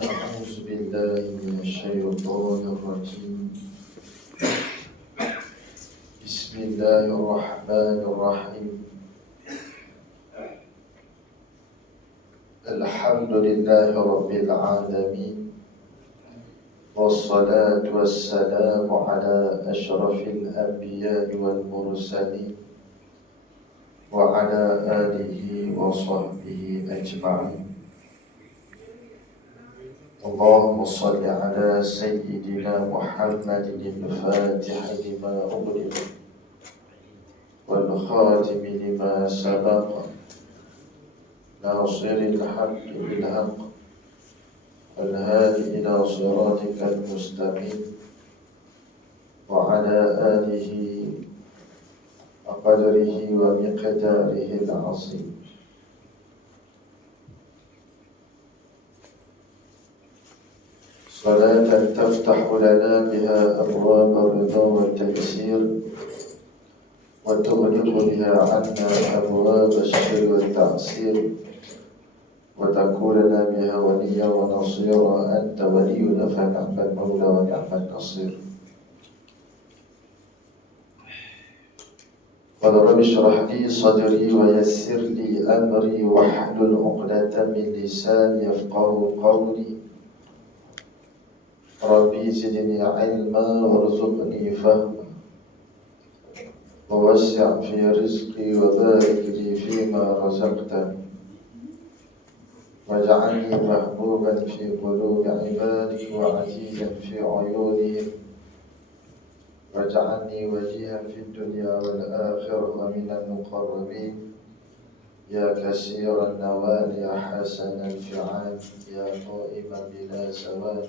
أعوذ بالله من الشيطان الرجيم. بسم الله الرحمن الرحيم. الحمد لله رب العالمين، والصلاة والسلام على أشرف الأنبياء والمرسلين وعلى آله وصحبه أجمعين. اللهم صل على سيدنا محمد الفاتح لما أغلق والخاتم لما سبق ناصر الحق بالحق والهادي إلى صراطك المستقيم وعلى آله وقدره ومقداره العظيم. صلاة تفتح لنا بها أبواب الرضا والتيسير وتغلق بها عنا أبواب الشر والتعسير وتكون لنا بها وليا ونصيرا. أنت ولينا فنعم المولى ونعم النصير. قال رب اشرح لي صدري ويسر لي أمري واحلل عقدة من لساني يفقهوا قولي. ربي زدني علما وارزقني فهما ووسع في رزقي وبارك لي فيما رزقتني واجعلني محبوبا في قلوب عبادك وعزيزا في عيونهم واجعلني وجيها في الدنيا والآخرة ومن المقربين. يا كثير النوال يا حسن الفعال يا قائما بلا زوال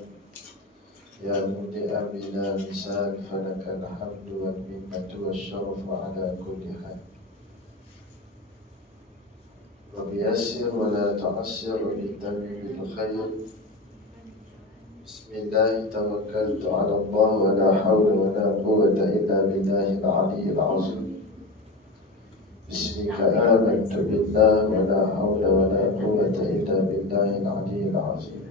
يا مبدئا بلا مثال فلك الحمد والمنة والشرف على كل حال. رب يسر ولا تعسر بالتمم بالخير. بسم الله توكلت على الله ولا حول ولا قوة إلا بالله العلي العظيم. باسمك آمنت بالله ولا حول ولا قوة إلا بالله العلي العظيم.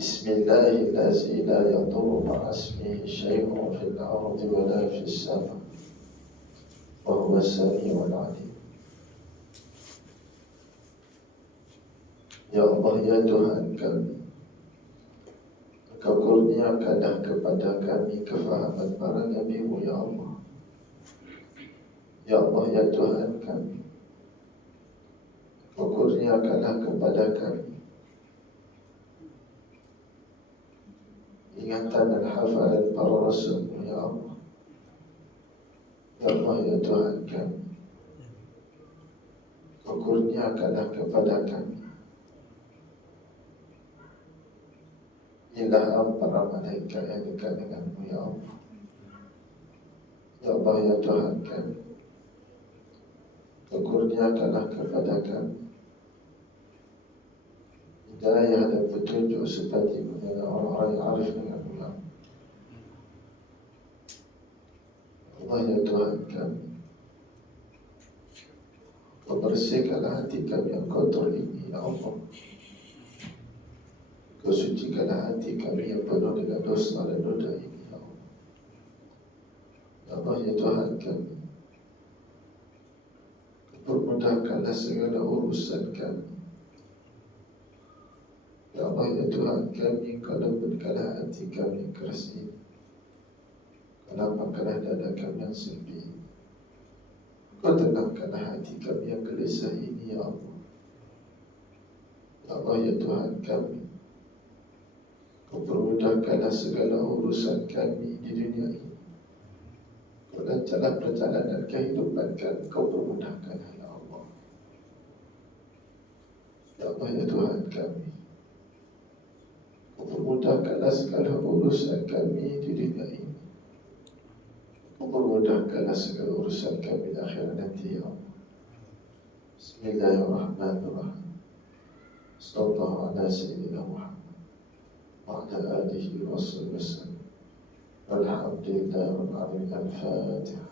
بسم الله الذي لا يضر مع اسمه شيء في الأرض ولا في السماء وهو السميع العليم. Ya Allah, ya Tuhan kami, Engkau kurniakanlah kepada kami kefahaman para Nabi-Mu, ya Allah. Ya Allah, ya Tuhan kami, Engkau kurniakanlah kepada kami ingatan dan hafalan para Rasul-Mu, ya Allah. Ya Allah, ya Tuhan kami, Engkau kurniakanlah kepada kami ilham para malaikat yang dekat dengan-Mu, ya Allah. Ya Allah, ya Tuhan kami, Engkau kurniakanlah kepada kami hidayah dan petunjuk seperti orang-orang yang arif dengan-Mu, ya Allah. Ya Tuhan kami, Engkau bersihkanlah hati kami yang kotor ini, ya Allah. Engkau sucikanlah hati kami yang penuh dengan dosa dan noda ini, ya Allah. Ya Allah, ya Tuhan kami, permudahkanlah segala urusan kami. Ya Allah, ya Tuhan kami, Engkau lembutkanlah hati kami yang keras ini. Engkau lapangkanlah dada kami yang sepi. Engkau tenangkanlah hati kami yang gelisah ini, ya Allah. Ya Allah, ya Tuhan kami, Engkau permudahkanlah segala urusan kami di dunia ini. Dan jalan perjalanan kehidupan kami Engkau permudahkanlah, ya Allah. Ya Allah, ya Tuhan kami, Engkau permudahkanlah segala urusan kami di dunia ini. Engkau permudahkanlah segala urusan kami di akhirat nanti, ya Allah. Bismillahirrahmanirrahim. Sallallahu ala sayyidina Muhammad wa ala alihi wa sallam. Alhamdulillah rabbil alamin. Al-Fatihah.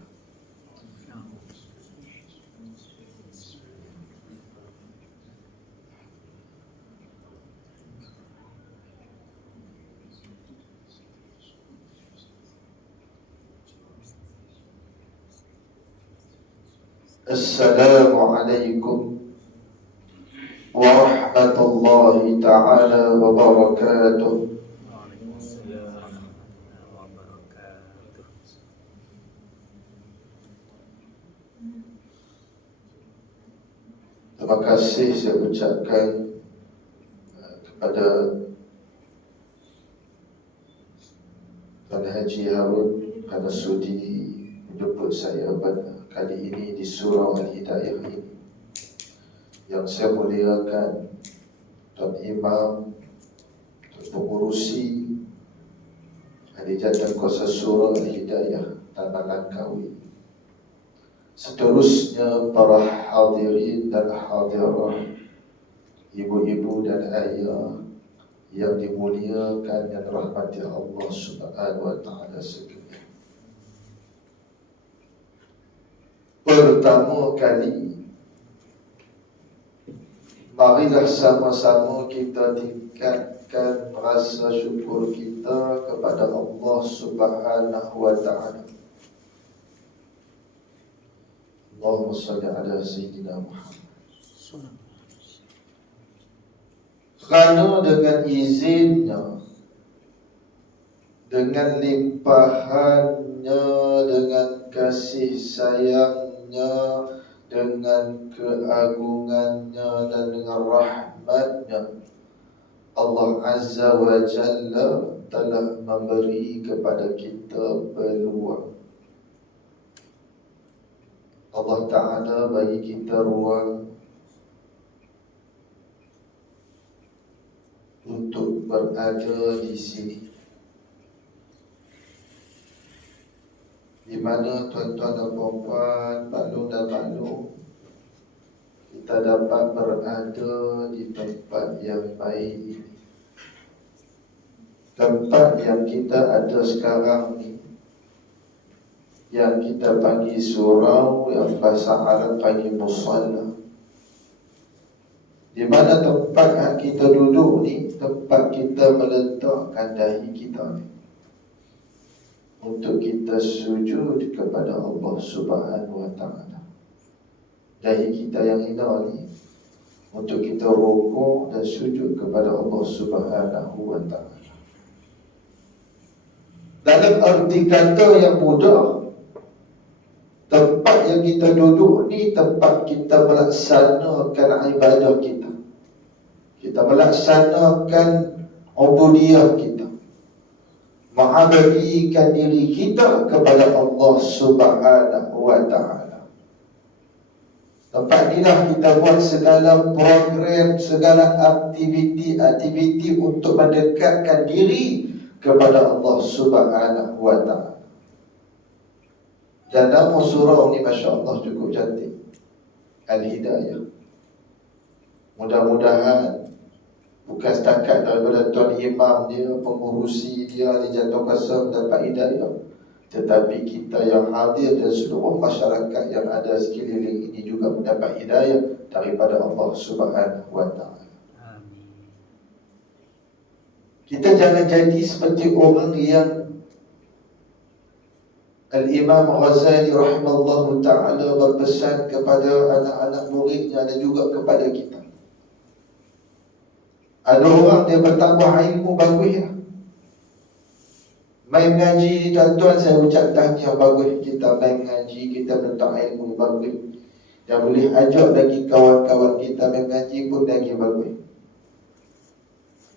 Assalamualaikum warahmatullahi ta'ala wabarakatuh. Terima kasih saya ucapkan kepada Tuan Haji Harun kerana sudi menjemput saya pada kali ini di Surau Al-Hidayah ini. Yang saya muliakan Tuan Imam, Tuan Pengurusi Ahli Jannah Kuasa Surau Al-Hidayah Taman Langkawi, seterusnya para hadirin dan hadirah, ibu-ibu dan ayah yang dimuliakan dan rahmati Allah Subhanahu wa ta'ala sekalian. Pertama kali, marilah sama-sama kita tingkatkan rasa syukur kita kepada Allah Subhanahu wa ta'ala. Allahumma salli ala Sayyidina Muhammad. Kerana dengan izinnya, dengan limpahannya, dengan kasih sayangnya, dengan keagungannya dan dengan rahmatnya, Allah Azza wa Jalla telah memberi kepada kita peluang. Allah Ta'ala bagi kita ruang untuk berada di sini, di mana tuan-tuan dan puan-puan, maklum dan maklum, kita dapat berada di tempat yang baik ini. Tempat yang kita ada sekarang ni, yang kita panggil surau, yang bahasa Arab panggil musalla. Di mana tempat yang kita duduk ni, tempat kita meletakkan dahi kita ni, untuk kita sujud kepada Allah Subhanahu wa ta'ala. Dahi kita yang hina ni untuk kita rukuk dan sujud kepada Allah Subhanahu wa ta'ala. Dalam arti kata yang mudah, tempat yang kita duduk ni tempat kita melaksanakan ibadah kita. Kita melaksanakan ubudiyah kita, mengabadikan diri kita kepada Allah Subhanahu wa ta'ala. Tempat inilah kita buat segala program, segala aktiviti untuk mendekatkan diri kepada Allah Subhanahu wa ta'ala. Dan nama surau ni Masya Allah cukup cantik, Al-Hidayah. Mudah-mudahan bukan setakat daripada Tuan Imam dia, pengurusi dia di Jatuh Kuasa mendapat hidayah, tetapi kita yang hadir dan seluruh masyarakat yang ada sekeliling ini juga mendapat hidayah daripada Allah Subhanahu wa ta'ala. Kita jangan jadi seperti orang yang Al-Imam Ghazali rahimahullah ta'ala berpesan kepada anak-anak muridnya dan juga kepada kita. Ada orang dia bertambah ilmu bagus ya, main mengaji, tuan-tuan saya ucap tahniah, bagus kita main mengaji, kita menentang ilmu bagus. Dan boleh ajak lagi kawan-kawan kita main mengaji pun lagi bagus.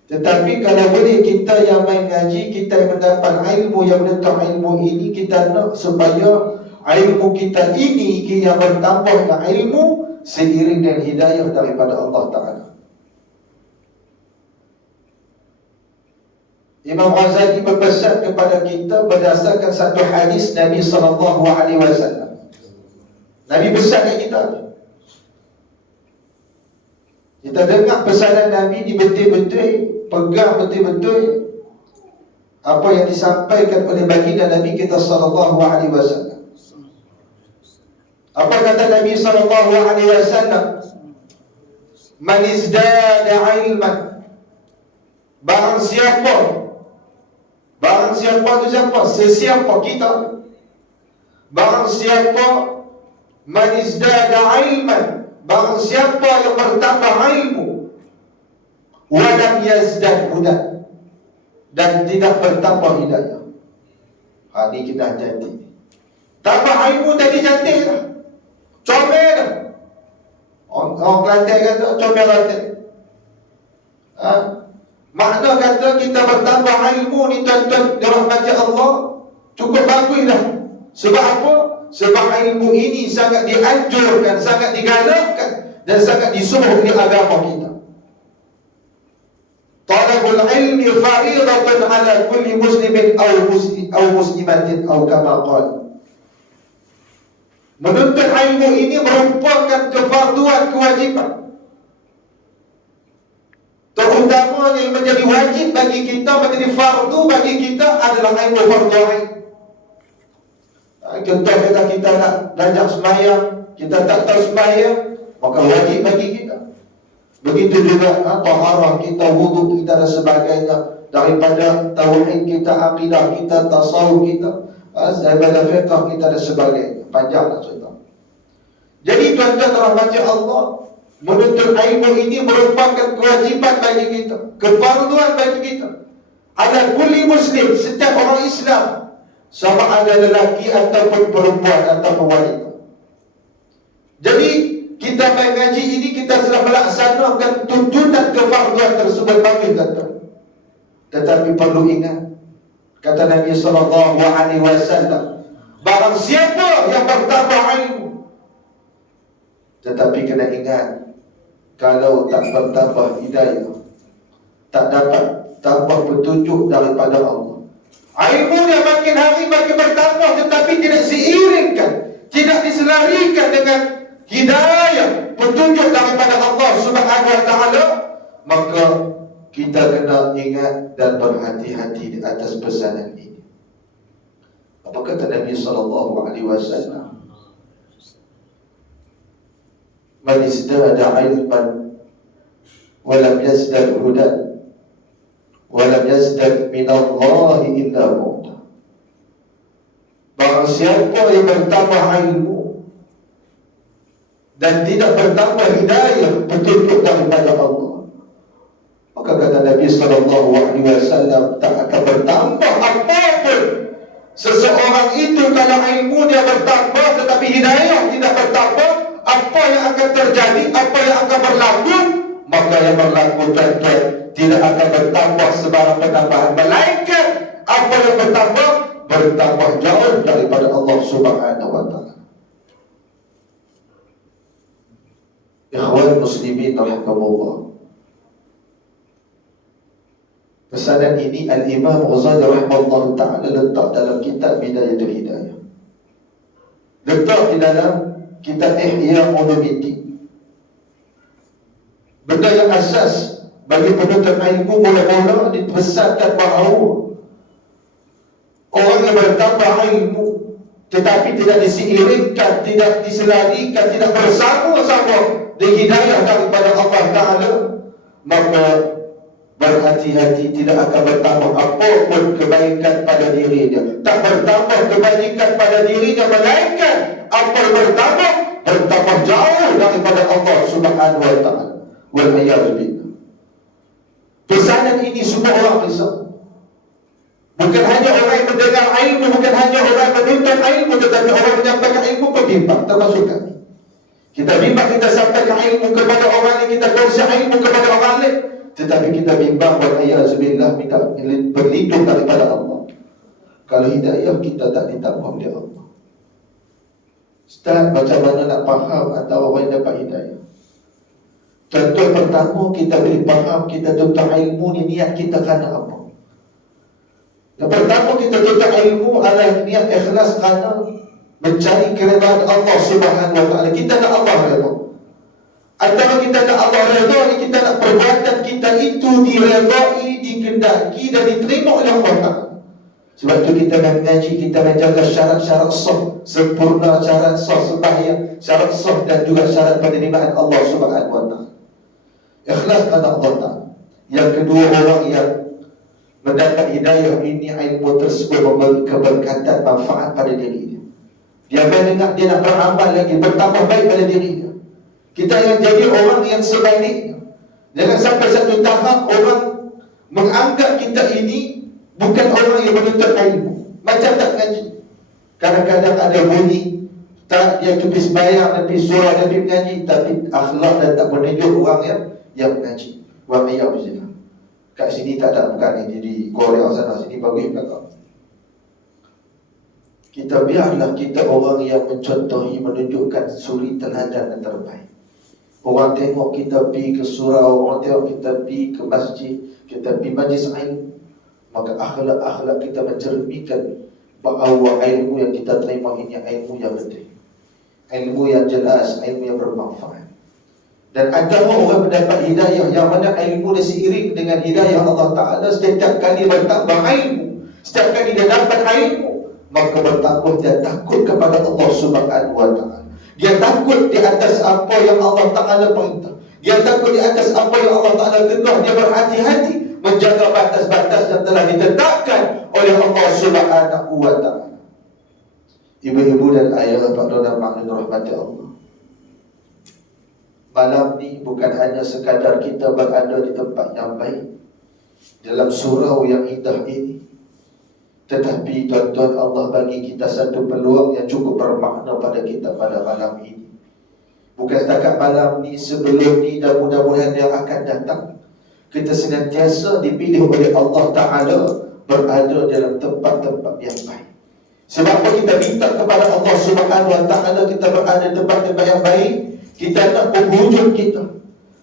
Tetapi kalau boleh kita yang main ngaji, kita yang mendapat ilmu, yang menentang ilmu ini, kita nak supaya ilmu kita ini yang bertambah dengan ilmu seiring dengan hidayah daripada Allah Ta'ala. Imam Ghazali berpesan kepada kita berdasarkan satu hadis Nabi SAW. Nabi pesan kat kita. Kita dengar pesanan Nabi di betul-betul, pegang betul-betul apa yang disampaikan oleh baginda Nabi kita SAW. Apa kata Nabi SAW? Man izdada ilman, barang siapa tu siapa? Sesiapa kita. Barang siapa Man izdada ilman, barang siapa yang bertambah ilmu, wa lam yazdad hudan, dan tidak bertambah hidayah. Ini kita hati-hati. Tambah ilmu tadi cantik dah, comel dah. Orang Kelantan kata comel Kelantan. Makna kata kita bertambah ilmu ni tuan-tuan dirahmati Allah, cukup bagus dah. Sebab apa? Sebab ilmu ini sangat dianjurkan, sangat digalakkan dan sangat disuruh di agama kita. Talabul ilmi faridatun ala kulli muslimin aw muslimatin aw kama qala. Menuntut ilmu ini merupakan kefarduan, kewajiban. Terutamanya yang menjadi wajib bagi kita, menjadi fardu bagi kita adalah ilmu fardu ain. Contoh kita nak belajar sembahyang, kita tak tahu sembahyang, maka wajib bagi kita. Begitu juga taharah kita, wuduk kita dan sebagainya, daripada tauhid kita, akidah kita, tasawuf kita, ibadah fiqh kita dan sebagainya. Panjanglah cerita. Jadi tuan-tuan rahmati Allah, menuntut ilmu ini merupakan kewajiban bagi kita, kefarduan bagi kita. Ala kulli muslim, setiap orang Islam, sama ada lelaki ataupun perempuan ataupun wanita. Jadi kita mengaji ini, kita sudah melaksanakan tuntutan kefarduan tersebut bagi kita. Tetapi perlu ingat, kata Nabi SAW, barang siapa yang bertambah ilmu, tetapi kena ingat, kalau tak bertambah hidayah, tak dapat tambah petunjuk daripada Allah. Ilmu dia makin hari makin bertambah, tetapi tidak seiringkan, tidak diselarikan dengan hidayah, petunjuk daripada Allah Subhanahu wa taala, maka kita kena ingat dan berhati-hati di atas pesanan ini. Apa kata Nabi SAW? Man izdada ilman wa lam yazdad hudan wa lam yazdad min Allah illa bu'da. Barang siapa yang bertambah ilmu dan tidak bertambah hidayah, petunjuk daripada Allah, maka kata Nabi SAW, tak akan bertambah apapun seseorang itu kalau ilmu dia bertambah tetapi hidayah tidak bertambah. Apa yang akan terjadi, apa yang akan berlaku, maka yang berlaku tuan-tuan tidak akan bertambah sebarang penambahan malaikat. Apa yang bertambah jauh daripada Allah Subhanahu wa taala. Ikhwan muslimin rahimakumullah. Pesanan ini Al-Imam Ghazali rahimahullah ta'ala letak dalam kitab Bidayatul Hidayah, letak di dalam kitab Ihya Ulumuddin. Benda yang asas bagi penuntut ilmu mula-mula dipesankan bahawa orang yang bertambah ilmu tetapi tidak diseiringkan, tidak diselarikan, tidak bersama-sama dengan hidayah daripada Allah Ta'ala, maka berhati-hati, tidak akan bertambah apapun kebaikan pada dirinya. Tak bertambah kebaikan pada dirinya, melainkan apa yang bertambah jauh daripada Allah Subhanahu wa taala. Wal-iyadu billah. Pesanan ini semua orang risau. Bukan hanya orang yang mendengar ilmu, bukan hanya orang yang menuntut ilmu, tetapi orang yang menyampaikan ilmu pun bimbang, termasuk kami. Kita bimbang, kita sampaikan ilmu kepada orang lain, kita kongsi ilmu kepada orang lain, tetapi kita bimbang, wal-iyadu minta berlindung daripada Allah kalau hidayah kita tak ditambah oleh Allah. Ustaz, macam mana nak faham atau orang yang dapat hidayah? Contoh pertama, kita boleh faham kita tuntut ilmu ni niat kita kerana apa. Yang pertama, kita tuntut ilmu adalah niat ikhlas kerana mencari keredaan Allah Subhanahu wa taala. Kita nak Allah redha. Atau kita nak Allah redha ni, kita nak perbuatan kita itu diredai, dikendaki dan diterima oleh Allah Ta'ala. Sebab tu kita nak mengaji, kita menjaga syarat-syarat sah, sempurna syarat sah sembahyang, syarat sah dan juga syarat penerimaan Allah Subhanahu wa taala. Ikhlas kepada Allah Ta'ala. Yang kedua, orang yang mendapat hidayah ini, ilmu tersebut memberi keberkatan, manfaat pada dirinya. Dia mendengar, dia nak beramal lagi, bertambah baik pada diri dia. Kita yang jadi orang yang sebaliknya. Jangan sampai satu tahap orang menganggap kita ini bukan orang yang menuntut ilmu, macam tak ngaji. Kadang-kadang ada bunyi, tak dia tulis bayar tapi surah tapi mengaji, tapi akhlak dan tak menunjuk orang yang mengaji. Wa iyyabillah. Kat sini tak ada, bukan ni di Korea sana, sini bagus belakang. Kita biarlah kita orang yang mencontohi, menunjukkan suri teladan yang terbaik. Orang tengok kita pergi ke surau, orang tengok kita pergi ke masjid, kita pergi majlis ilmu, maka akhlak-akhlak kita mencerminkan bahawa ilmu yang kita terima ini ilmu yang betul, ilmu yang jelas, ilmu yang bermanfaat. Dan agama orang mendapat hidayah yang mana ilmu dia seiring dengan hidayah Allah Ta'ala. Setiap kali bertambah ilmu, setiap kali dia dapat ilmu, maka bertambah dia takut kepada Allah Subhanahu Wa Ta'ala. Dia takut di atas apa yang Allah Ta'ala perintah, dia takut di atas apa yang Allah Ta'ala tegah. Dia berhati-hati menjaga batas-batas yang telah ditetapkan oleh Allah Subhanahu Wa Ta'ala. Ibu-ibu dan ayah Pak Dona makna rahmati Allah, malam ni bukan hanya sekadar kita berada di tempat yang baik dalam surau yang indah ini, tetapi tuan-tuan, Allah bagi kita satu peluang yang cukup bermakna pada kita pada malam ini. Bukan setakat malam ni, sebelum ni dan mudah-mudahan yang akan datang, kita senantiasa dipilih oleh Allah Ta'ala berada dalam tempat-tempat yang baik. Sebab apa kita minta kepada Allah Subhanahu Wa Ta'ala kita berada di tempat-tempat yang baik? Kita nak penghujung kita,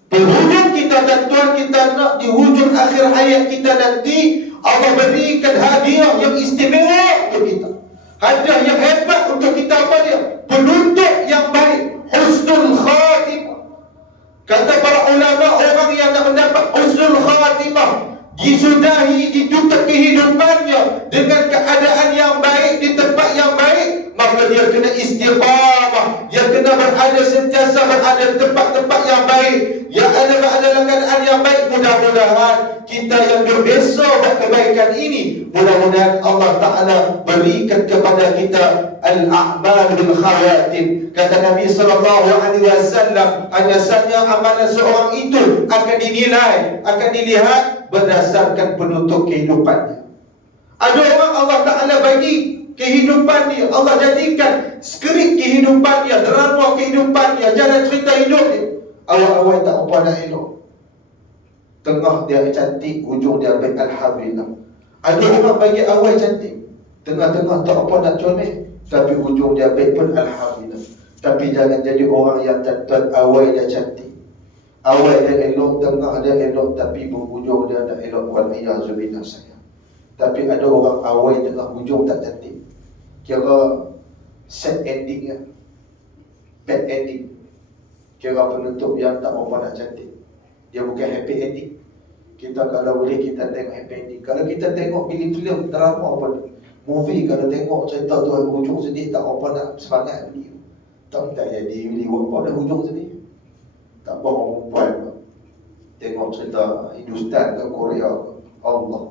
penghujung kita dan Tuhan kita nak di hujung akhir hayat kita nanti Allah berikan hadiah yang istimewa untuk kita, hadiah yang hebat untuk kita. Apa dia? Penuntut yang baik, husnul khatimah. Kata para ulama, orang yang nak mendapat husnul khatimah, disudahi, ditutup kehidupannya dengan keadaan yang baik, di tempat yang baik, maka dia kena istiqamah, dia kena berada sentiasa berada di tempat-tempat yang baik, dia ada dalam keadaan yang baik. Mudah-mudahan kita yang berbiasa buat kebaikan ini, mudah-mudahan Allah Ta'ala berikan kepada kita al-a'mal bil khawatim. Kata Nabi SAW, hanya saja amalan seorang itu akan dinilai, akan dilihat berdasarkan penutup kehidupannya. Ada orang Allah Ta'ala bagi kehidupan dia, Allah jadikan skrip kehidupan dia, drama kehidupan dia, jalan cerita hidup dia. Awal-awal tak apa nak elok, tengah dia cantik, hujung dia baik, alhamdulillah. Ada orang bagi awal cantik, tengah-tengah tak apa nak comel, tapi hujung dia baik pun alhamdulillah. Tapi jangan jadi orang yang tuan awal dia cantik, awal dia elok, tengah dia elok, tapi hujung dia tak elok. Wal-iyazubillah saya. Tapi ada orang awal tengah hujung tak cantik, kira sad ending kan, bad ending, kira penutup yang tak apa nak cantik. Dia bukan happy ending. Kita kalau boleh kita tengok happy ending. Kalau kita tengok filem drama apa, movie, kalau tengok cerita tu hujung sedih, tak apa nak semangat beli. Tak jadi beli apa dah hujung sedih. Tak apa orang perempuan tengok cerita Hindustan ke Korea ke, Allah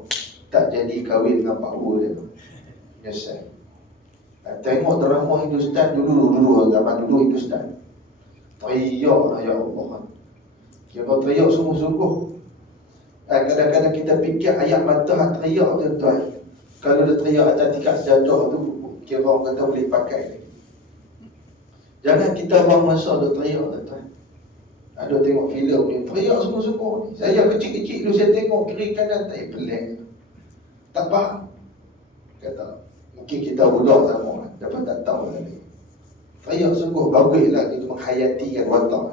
tak jadi kahwin dengan pak guru dia. Biasa. Tengok drama Hindustan dulu zaman dulu Hindustan, teriak ya Allah, kira teriak sungguh-sungguh. Kadang-kadang kita fikir ayat mata teriak tuan-tuan, kalau dia teriak atas tikar sejadah tu, kira orang kata boleh pakai. Jangan kita buang masa dia teriak tuan-tuan. Ada tengok filem ni, teriak sungguh-sungguh ni. Saya kecil-kecil dulu saya tengok kiri kanan tak pelik, tak faham. Kata mungkin kita budak sama, dapat tak tahu lagi. Teriak sungguh baguslah, itu menghayati kan watak.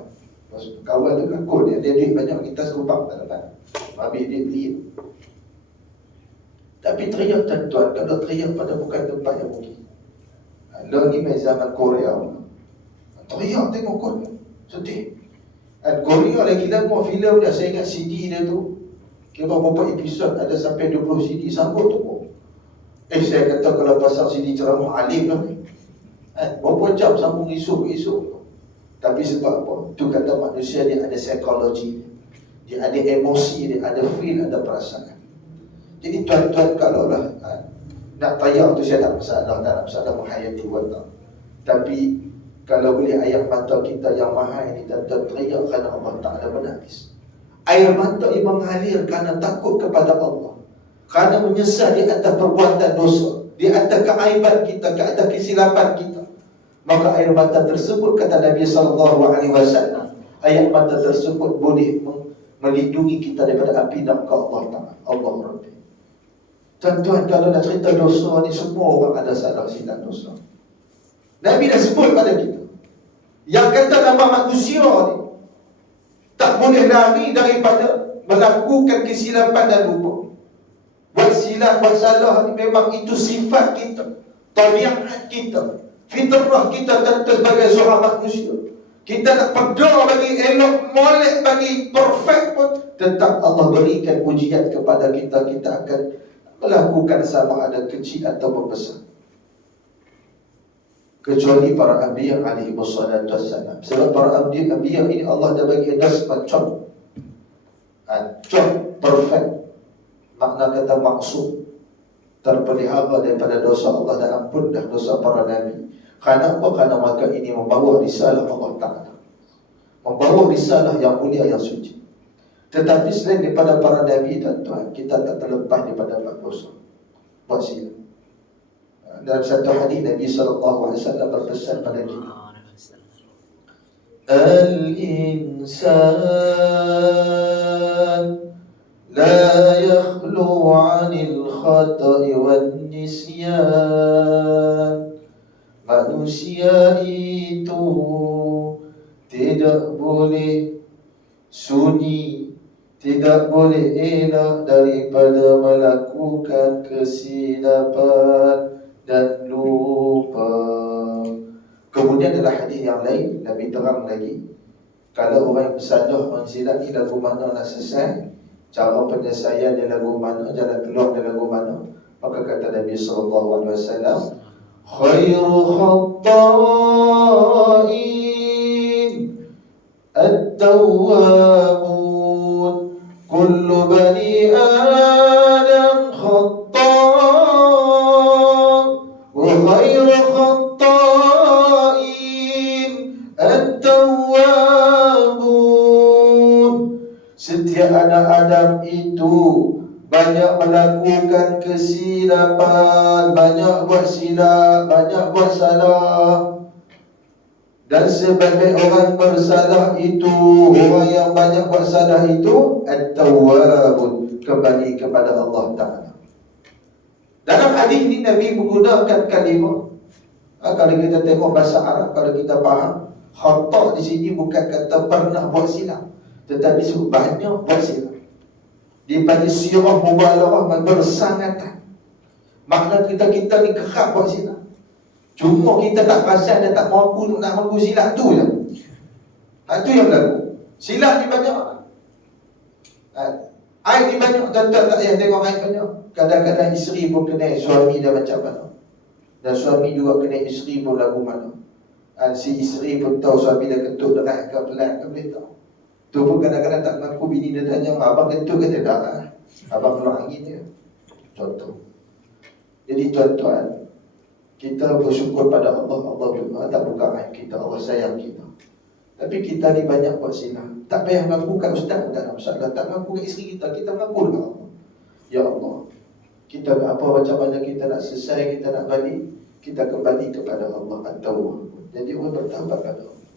Kawan tu kakut dia duit banyak, kita serubak tak dapat, habis dia beli. Tapi teriak tuan-tuan, kalau teriak pada bukan tempat yang mungkin. Lagi main zaman Korea, teriak tengok Korea, sedih. Korea lagi lama filem dia, saya ingat CD dia tu, kira berapa episod, ada sampai 20 CD, sambut tu. Saya kata kalau pasal CD ceramah alim lah ni, berapa jam sambung isu ke isu. Tapi sebab apa? Itu kata manusia dia ada psikologi, dia ada emosi, dia ada feel, ada perasaan. Jadi tuan-tuan, kalau lah nak tayar tu saya tak masalah, tak masalah menghayati watak. Tapi kalau boleh air mata kita yang mahal ini tuan-tuan teriak kerana Allah Ta'ala menangis. Air mata yang mengalir kerana takut kepada Allah, kerana menyesal di atas perbuatan dosa, di atas keaiban kita, di atas kesilapan kita. Maka air mata tersebut, kata Nabi SAW, air mata tersebut boleh melindungi kita daripada api neraka Allah Ta'ala. Allah Rabbi. Tuan-tuan, kalau nak cerita dosa ni, semua orang ada salah silap dosa. Nabi dah sebut pada kita, yang kata nama manusia ni tak boleh lari daripada melakukan kesilapan dan lupa. Buat silap, buat salah ni memang itu sifat kita, tabiat kita, fitrah kita tentu sebagai seorang manusia. Kita nak pegang bagi elok, molek bagi perfect pun, tetap Allah berikan ujian kepada kita. Kita akan melakukan sama ada kecil atau besar. Kecuali para anbiya alaihi wassalatu wassalam. Sebab para anbiya ini Allah dah bagi dasar contoh perfect. Makna kata maksud, terpelihara daripada dosa. Allah dah ampun dah dosa para nabi. Kerana apa? Kerana mereka ini membawa risalah Allah Ta'ala, membawa risalah yang mulia, yang suci. Tetapi selain daripada para nabi dan Tuhan, kita tak terlepas daripada buat dosa, buat silap. Dalam satu hadis Nabi SAW berpesan pada kita, Al-insan la yakhlu 'anil khata'i wan nisyan. Manusia itu tidak boleh sunyi, tidak boleh elak daripada melakukan kesilapan dan lupa. Kemudian adalah hadis yang lain, Nabi terang lagi, kalau orang bersalah mensilap ni lagu mana nak selesai, cara penyelesaian dia lagu mana, jalan keluar dia lagu mana. Maka kata Nabi SAW, khairu khatta'in at-tawwabun, kullu bani Adam khatta', wa khairu khatta'in at-tawwabun. Setiap anak Adam itu banyak melakukan kesilapan, banyak buat silap, banyak buat salah. Dan sebagai orang bersalah itu, orang yang banyak buat salah itu, at-tawwabun, kembali kepada Allah Ta'ala. Dalam hadis ini Nabi menggunakan kalimah, kalau kita tengok bahasa Arab, kalau kita faham, khata' di sini bukan kata pernah buat silap, tetapi sebut banyak buat silap. Daripada sirah mubalaghah, bersangatan. Makna kita ni kerap buat silap, cuma kita tak perasan dan tak mampu nak mampu silap tu je. Itu yang berlaku. Silap ni banyak. Aib ni banyak. Tuan-tuan tak payah tengok aib banyak. Kadang-kadang isteri pun kena suami dia macam mana, dan suami juga kena isteri pun lagu mana. Si isteri pun tahu suami dia kentut derat ke pelat ke, boleh tahu. Tu pun kadang-kadang tak mengaku. Bini dia tanya, abang kentut ke tidak? Abang keluar angin je. Contoh. Jadi tuan-tuan, kita bersyukur pada Allah. Allah tak buka aib kita, Allah sayang kita. Tapi kita ni banyak buat silap. Tak payah mengaku kat ustaz dalam masalah, tak mengaku kat isteri kita mengaku dengan Allah. Ya Allah, kita apa macam mana kita nak selesai, kita nak balik, kita kembali kepada Allah At-Tawwab. Jadi orang bertaubat pada Allah.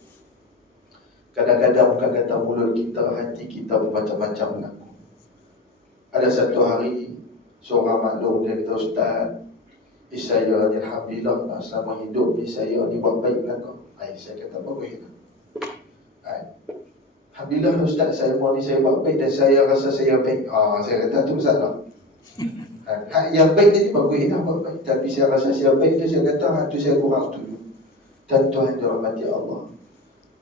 Kadang-kadang bukan kata mulut kita, hati kita macam-macam berlaku. Ada satu hari, seorang maklum dia kata, ustaz, saya ni alhamdulillah selama hidup ni saya ni buat baik belakang. Saya kata bagus lah. Alhamdulillah ustaz, saya mau ni saya buat baik dan saya rasa saya baik. Saya kata tu salah. Yang baik tadi bagus lah buat baik, tapi saya rasa saya baik tu, saya kata tu saya kurang setuju. Dan Tuhan dirahmati Allah,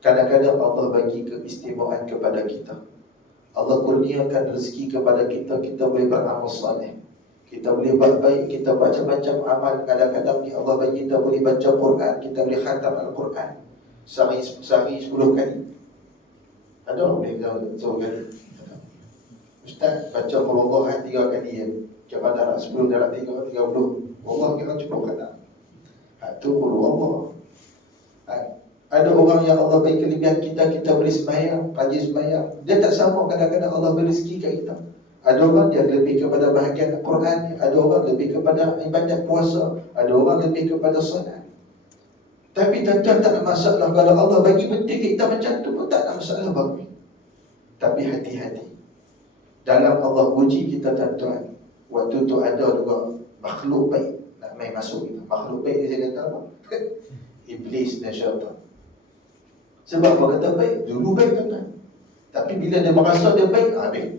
kadang-kadang Allah bagi keistimewaan kepada kita. Allah kurniakan rezeki kepada kita, kita boleh beramal saleh, kita boleh buat baik, kita baca macam amal. Kadang-kadang Allah bagi kita boleh baca Quran, kita boleh khatam Al-Quran sehari 10 kali. Ada orang boleh tahu 10 kali? Ustaz, baca Allah 3 kali ya. Kira darab 10 darab 3, 30. Allah kira cukup kata. Itu Allah. Ada orang yang Allah beri kelebihan kita boleh sembahyang, rajin sembahyang. Dia tak sama kadang-kadang Allah beri rezeki kat kita. Ada orang dia lebih kepada bahagian Al-Quran, ada orang lebih kepada ibadat puasa, ada orang lebih kepada solat. Tapi tuan-tuan tak ada masalah. Kalau Allah bagi benda kita macam tu pun tak ada masalah bagi. Tapi hati-hati. Dalam Allah uji kita tuan-tuan, waktu tu ada juga makhluk baik nak main masuk kita. Makhluk baik ni saya kata apa? Iblis dan syaitan. Sebab apa kata baik? Dulu baik tuan-tuan. Tapi bila dia merasa dia baik, baik.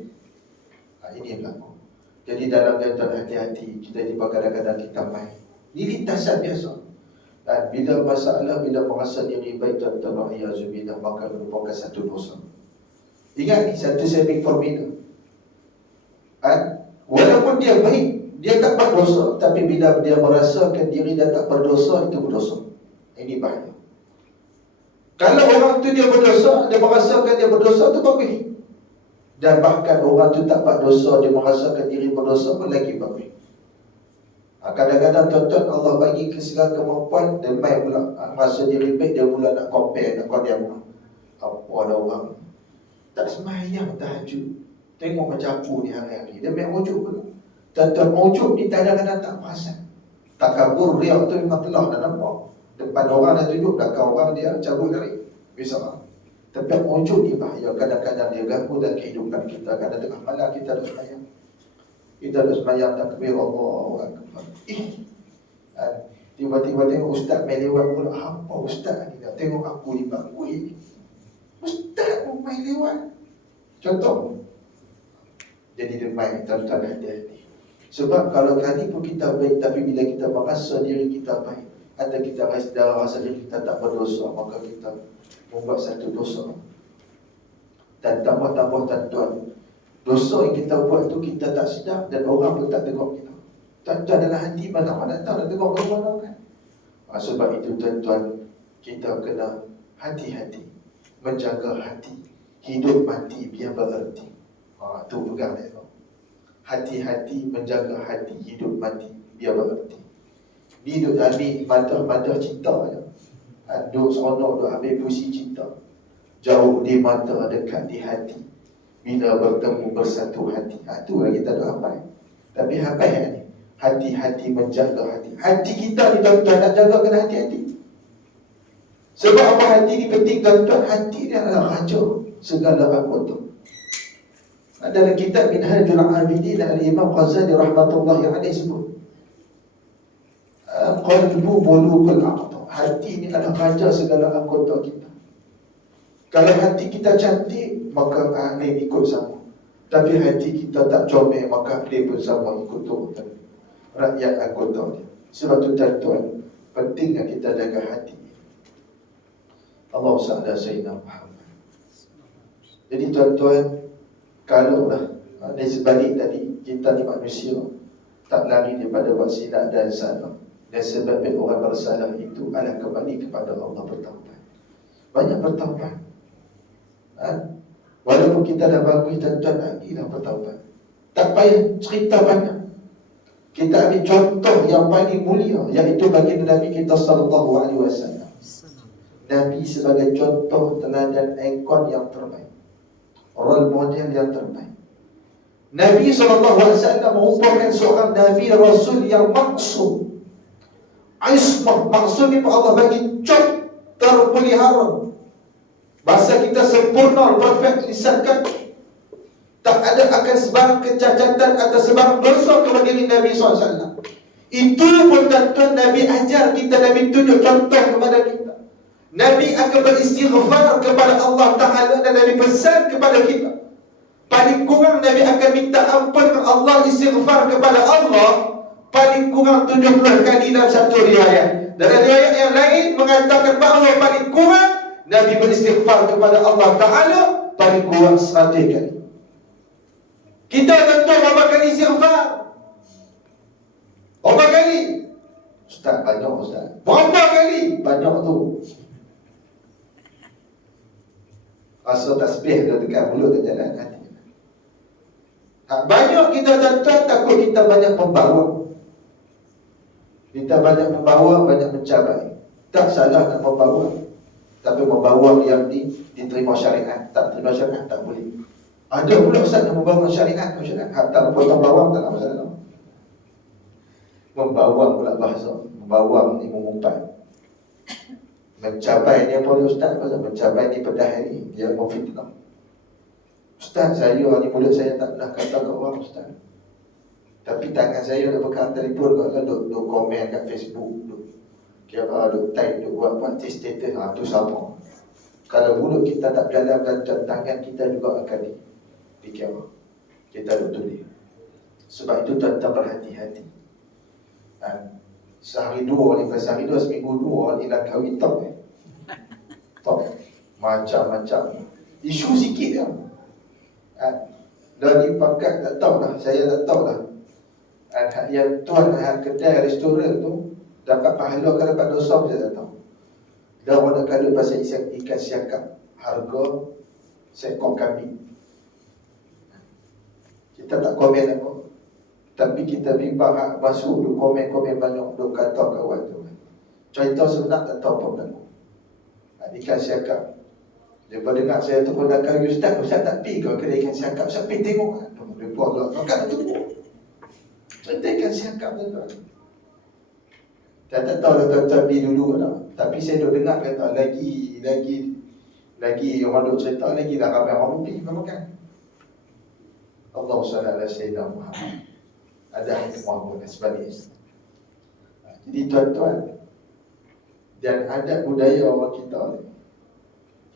Ini yang berlaku. Jadi dalam tuan-tuan hati-hati. Kita jumpa kadang-kadang kita main. Ini lintasan biasa. Dan bila masalah, bila merasa diri baik tuan-tuan, wa'iyyazubillah, maka merupakan satu dosa. Ingat ni, satu saving formula. Walaupun dia baik, dia tak buat dosa, tapi bila dia merasakan diri dia tak berdosa, itu berdosa. Ini bahaya. Kalau orang tu dia berdosa, dia merasakan dia berdosa, itu bagus. Dan bahkan orang tu tak buat dosa, dia merasakan diri berdosa pun lagi bagus. Kadang-kadang tuan-tuan Allah bagi ke segala kemampuan, dia main pula rasa diri baik, dia mula nak compare, nak condemn. Apa ada orang tak sembahyang tahajud, tengok macam aku ni hari-hari, dia main ujub pula. Tuan-tuan ujub ni kadang-kadang tak perasan. Takabur riak tu memang telah dah nampak. Depan orang dah tunjuk, belakang orang dia cabut lari. Bisa. Tapi ujub ni bahaya. Kadang-kadang dia ganggu dalam kehidupan kita. Kadang tengah malam kita dah sembahyang, kita dah sembahyang takbir Allahu Akbar. Tiba-tiba tengok ustaz main lewat pula. Apa ustaz ni dah tengok aku ni bagus. Ustaz pun main lewat. Contoh. Jadi dia main, tuan-tuan hati-hati. Sebab kalau tadi pun kita baik, tapi bila kita merasa diri kita baik, atau kita rasa diri kita tak berdosa, maka kita membuat satu dosa. Dan tambah-tambah tuan-tuan, dosa yang kita buat tu kita tak sedar, dan orang pun tak tengok kita. Tuan-tuan dalam hati mana-mana tahu nak tengok orang kan. Sebab itu tuan-tuan, kita kena hati-hati, menjaga hati. Hidup mati biar bererti. Tu pegang dia. Hati-hati menjaga hati, hidup mati biar bererti. Ni duk ambil madah-madah cinta je. Duk seronok, duk ambil puisi cinta. Jauh di mata, dekat di hati. Bila bertemu bersatu hati. Tu lah kita duk hafal. Tapi hafal ni, hati-hati menjaga hati. Hati kita ni tuan-tuan nak jaga, kena hati-hati. Sebab apa hati ni penting tuan-tuan? Hati dia adalah raja segala anggota. Dalam kitab Minhajul Abidin, Al-Imam Ghazali rahmatullahi alaih sebut, qalbu mulukul a'ta. Hati ni adalah raja segala anggota kita. Kalau hati kita cantik, maka ahli ikut sama. Tapi hati kita tak comel, maka ahli pun sama ikut turut rakyat anggota dia. Sebab tu tuan-tuan, pentingnya kita jaga hati. Allahumma salli ala sayyidina Muhammad. Jadi tuan-tuan, kalau lah dari sebalik tadi, kita ni manusia tak lari daripada buat silap dan salah. Dan sebab orang bersalah itu adalah kembali kepada Allah, bertaubat. Banyak bertaubat. Walaupun kita dah bagus tuan-tuan, lagilah bertaubat. Tak payah cerita banyak. Kita ambil contoh yang paling mulia, iaitu baginda Nabi kita sallallahu alaihi wasallam. Nabi sebagai contoh teladan ikon yang terbaik, role model yang terbaik. Nabi SAW merupakan seorang Nabi Rasul yang maksum, ismah. Maksud ni Allah bagi cot terpelihara. Bahasa kita sempurna, perfect, lisankan. Tak ada akan sebarang kecacatan atau sebarang dosa kepada Nabi SAW. Itu pun tuan-tuan Nabi ajar kita, Nabi tunjuk contoh kepada kita. Nabi akan beristighfar kepada Allah Ta'ala, dan Nabi pesan kepada kita, paling kurang Nabi akan minta ampun Allah, istighfar kepada Allah paling kurang 70 kali dalam satu riwayat. Dalam riwayat yang lain mengatakan bahawa paling kurang Nabi beristighfar kepada Allah Ta'ala paling kurang 100 kali. Kita tentu berapa kali istighfar? Berapa kali? Ustaz, banyak Ustaz. Berapa kali? Banyak tu. Rasa tasbih dah dekat mulut dan jalan hati. Banyak kita tuan-tuan takut kita banyak membawa. Kita banyak membawa, banyak mencapai. Tak salah nak membawa, tapi membawa yang diterima syariat. Tak terima syariat tak boleh. Ada pula ustaz yang membawa syariat, tak potong bawang tak ada masalah. Membawang pula bahasa. Membawang ni mengumpat. Mencapai ni apa dia ustaz? Mencapai ni pedah ni. Dia mau fitnah. Ustaz, saya ni mulut saya tak pernah kata kat orang ustaz. Tapi tangan saya dah pegang telefon kat duk komen kat Facebook, duk type, duk buat status. Tu sama. Kalau mulut kita tak berjalan dan tangan kita juga akan dikira. Kita duk tulis. Sebab itu tuan-tuan berhati-hati. Sehari dua ni, sehari dua, seminggu dua ni dah kahwin top. Top. Macam-macam. Isu sikit je. Dah dipakat tak tahu dah. Saya tak tahu dah. Yang tuan kedai restoran tu dapat pahala ke dapat dosa pun saya tak tahu. Dah orang nak kata pasal ikan siakap, harga seekor kambing. Kita tak komen apa, tapi kita bimbang masuk duk komen-komen banyak, duk kata kawan tu. Cerita sebenar tak tahu apa berlaku. Ikan siakap. Dia dengar saya tu pun dah kaya ustaz tak pergi ke kedai ikan siakap, ustaz pergi tengok. Dia buat lah, kan tu. Cerita ikan siakap tu tuan. Saya tak tahu dah tuan-tuan pergi dulu tak. Tapi saya dah dengar kata lagi orang duk cerita lagi dah ramai orang pergi makan. Allah SWT Sayyidina Muhammad. Ada hikmah pun sebaliknya. Jadi tuan-tuan, dan adat budaya orang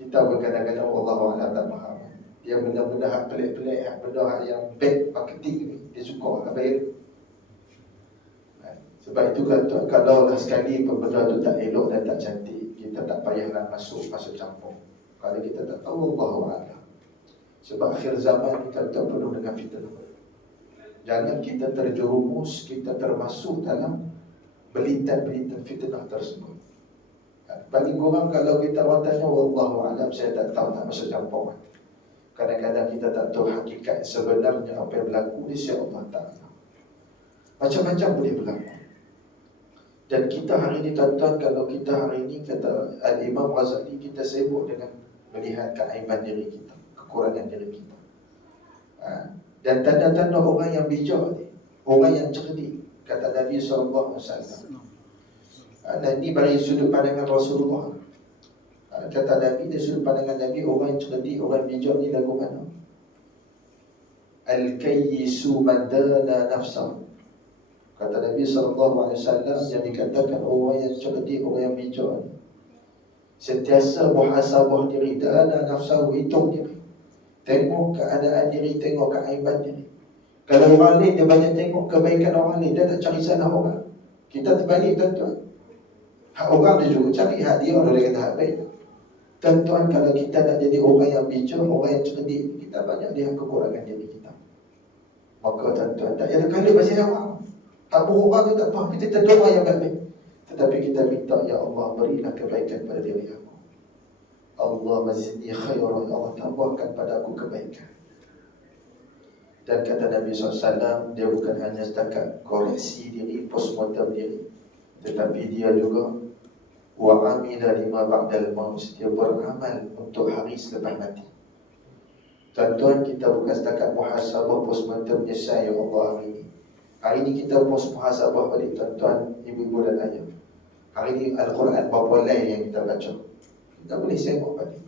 kita berkadang-kadang Allah tak faham. Dia benda-benda hak pelik-pelik, hak benda hak yang bad marketing ni, dia suka nak bayar. Sebab itu tuan, kalau lah sekali benda tu tak elok dan tak cantik, kita tak payahlah masuk campur. Kalau kita tak tahu, Allah SWT. Sebab akhir zaman kita penuh dengan fitnah. Jangan kita terjerumus, kita termasuk dalam belitan-belitan fitnah tersebut. Bagi korang kalau kita orang tanya, Wallahu a'lam, saya tak tahu, tak masuk campur. Kadang-kadang kita tak tahu hakikat sebenarnya apa yang berlaku di sisi Allah Ta'ala. Macam-macam boleh berlaku. Dan kita hari ini tuan-tuan, kalau kita hari ini kata Al-Imam Ghazali, kita sibuk dengan melihat keaiban diri kita, kekurangan diri kita. Dan tanda-tanda orang yang bijak ni, orang yang cerdik, kata Nabi SAW. Ini dari sudut pandangan Rasulullah. Kata Nabi, dari sudut pandangan Nabi, orang yang cerdik, orang yang bijak ni lagu mana? Al-kayyisu man dana nafsahu. Kata Nabi SAW yang dikatakan orang yang cerdik, orang yang bijak ni sentiasa muhasabah diri, dana nafsahu, hitung diri, tengok keadaan diri, tengok keaiban diri. Kalau orang lain dia banyak tengok kebaikan orang lain, dia tak cari salah orang. Kita terbalik tuan-tuan. Hak orang dia juga cari, hak dia orang dia kata hak baik. Tuan-tuan, kalau kita nak jadi orang yang bijak, orang yang cerdik, kita banyak lihat kekurangan diri kita. Maka tuan-tuan, tak ada kala pasal orang. Hak buruk orang tu tak apa, kita doa yang baik. Tetapi kita minta, ya Allah, berilah kebaikan pada diri aku. Allah mazidni khairan, ya Allah, tambahkan pada aku kebaikan. Dan kata Nabi SAW, dia bukan hanya setakat koreksi diri, postmortem diri, tetapi dia juga wa'amila lima ba'dal maut, dia beramal untuk hari selepas mati. Tuan-tuan, kita bukan setakat muhasabah postmortem menyesal, ya Allah, hari ini. Hari ini kita post muhasabah balik tuan-tuan, ibu-ibu dan ayah. Hari ini Al-Quran berapa lain yang kita baca, kita boleh sengok balik.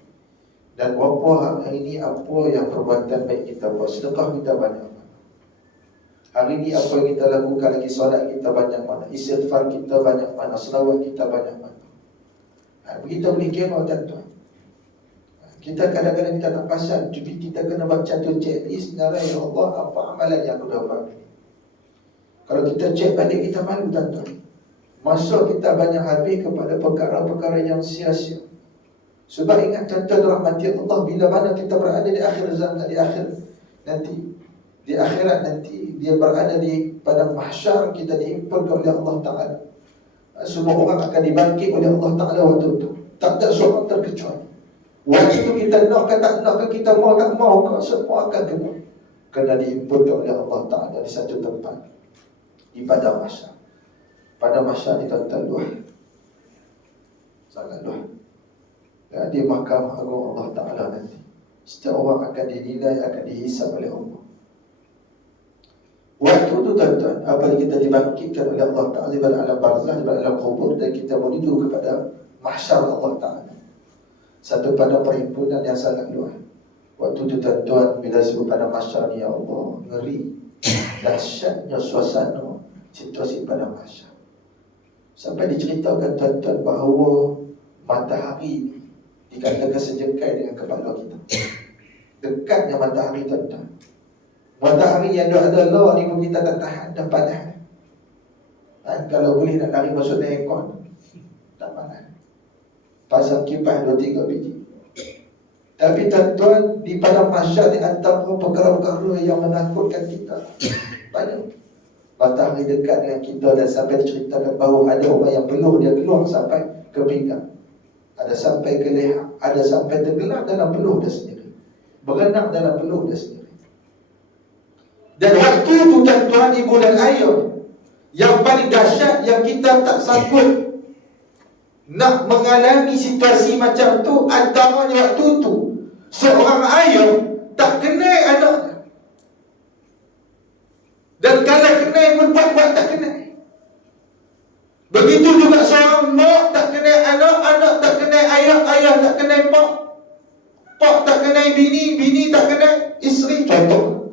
Dan berapa hari ini apa yang perbuatan baik kita buat, sedekah kita banyak mana. Hari ini apa yang kita lakukan lagi, solat kita banyak mana, istighfar kita banyak mana, selawat kita banyak mana. Begitu boleh kira tuan-tuan. Kita kadang-kadang kita tak pasal, tapi kita kena baca tu checklist sebenarnya, ya Allah, apa amalan yang aku dah buat ini. Kalau kita cek balik, kita malu tuan-tuan. Masa kita banyak habis kepada perkara-perkara yang sia-sia. Sebab ingat tuan-tuan rahmati Allah, bila mana kita berada di akhir zaman, di akhirat nanti, dia berada di padang mahsyar, kita dihimpunkan oleh Allah Ta'ala. Semua orang akan dibangkit oleh Allah Ta'ala waktu itu. Tak ada seorang terkecuali. Waktu itu kita nak ke tak nak ke, kita mau tak mau ke, semua akan kena dihimpunkan oleh Allah Ta'ala di satu tempat, di padang mahsyar. Pada masa ni tuan-tuan dua. sangat luas. Dan di Mahkamah Agung Allah Ta'ala nanti, setiap orang akan dinilai, akan dihisab oleh Allah. Waktu itu tuan-tuan, apabila kita dibangkitkan oleh Allah Ta'ala di alam barzah, di alam kubur, dan kita menuju kepada mahsyar Allah Ta'ala, satu pada perhimpunan yang sangat luas. Waktu itu tuan-tuan, bila sebut pada mahsyar ni, ya Allah, ngeri, dahsyatnya suasana situasi pada mahsyar. Sampai diceritakan tuan-tuan bahawa matahari ni dikatakan sejengkai dengan kepala kita. Dekatnya matahari tuan-tuan. Matahari yang ada Allah ni pun kita tak tahan, dah panas. Kalau boleh nak lari masuk aircon, tak panas. Pasang kipas 2-3 biji. Tapi tuan-tuan, di padang mahsyar di antara perkara-perkara yang menakutkan kita banyak. Matahari dekat dengan kita dan sampai diceritakan bahawa ada orang yang peluh dia keluar sampai ke pinggang, ada sampai ke leher, ada sampai tenggelam dalam peluh dia sendiri, berenang dalam peluh dia sendiri. Dan waktu itu tuan-tuan, ibu dan ayah, yang paling dahsyat yang kita tak sanggup nak mengalami situasi macam tu, antaranya waktu tu seorang ayah tak kenal anaknya. Dan kalau kenal pun buat tak kenal. Begitu juga seorang mak tak kenal anak, anak tak kenal ayah, ayah tak kenal pak, pak tak kenal bini, bini tak kenal isteri, contoh.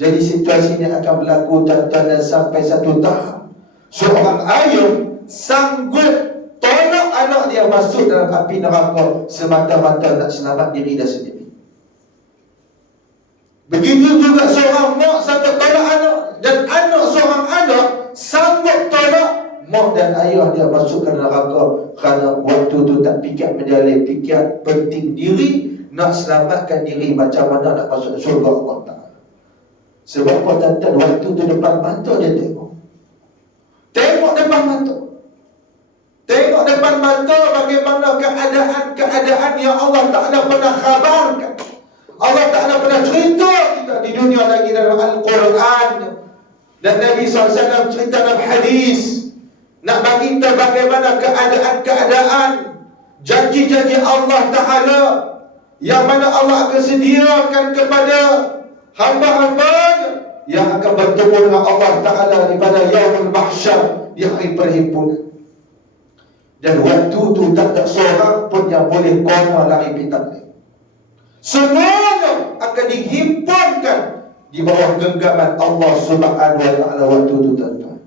Jadi situasi ini akan berlaku tuan-tuan, dan sampai satu tahap seorang ayah sanggup tolak anak dia masuk dalam api neraka semata-mata nak selamat diri dia sendiri. Begitu juga seorang mak sanggup tolak anak, dan anak seorang anak sanggup tolak mak dan ayah dia masuk ke neraka, kerana waktu tu tak fikir menjalin, fikir penting diri, nak selamatkan diri, macam mana nak masuk syurga Allah Ta'ala. Sebab apa tuan-tuan, waktu tu depan mata dia tengok. Tengok depan mata. Tengok depan mata bagaimana keadaan-keadaan yang Allah Ta'ala pernah khabarkan. Allah Ta'ala pernah cerita kita di dunia lagi dalam Al-Quran. Dan Nabi SAW cerita dalam hadis. Nak bagi kita bagaimana keadaan-keadaan, janji-janji Allah Ta'ala yang mana Allah akan sediakan kepada hamba-hambanya yang akan bertemu dengan Allah Ta'ala pada Yaumul Mahsyar, di hari perhimpunan. Dan waktu tu tak ada seorang pun yang boleh koma lari pintar. Semuanya akan dihimpunkan di bawah genggaman Allah Subhanahu wa Ta'ala waktu tu tuan-tuan.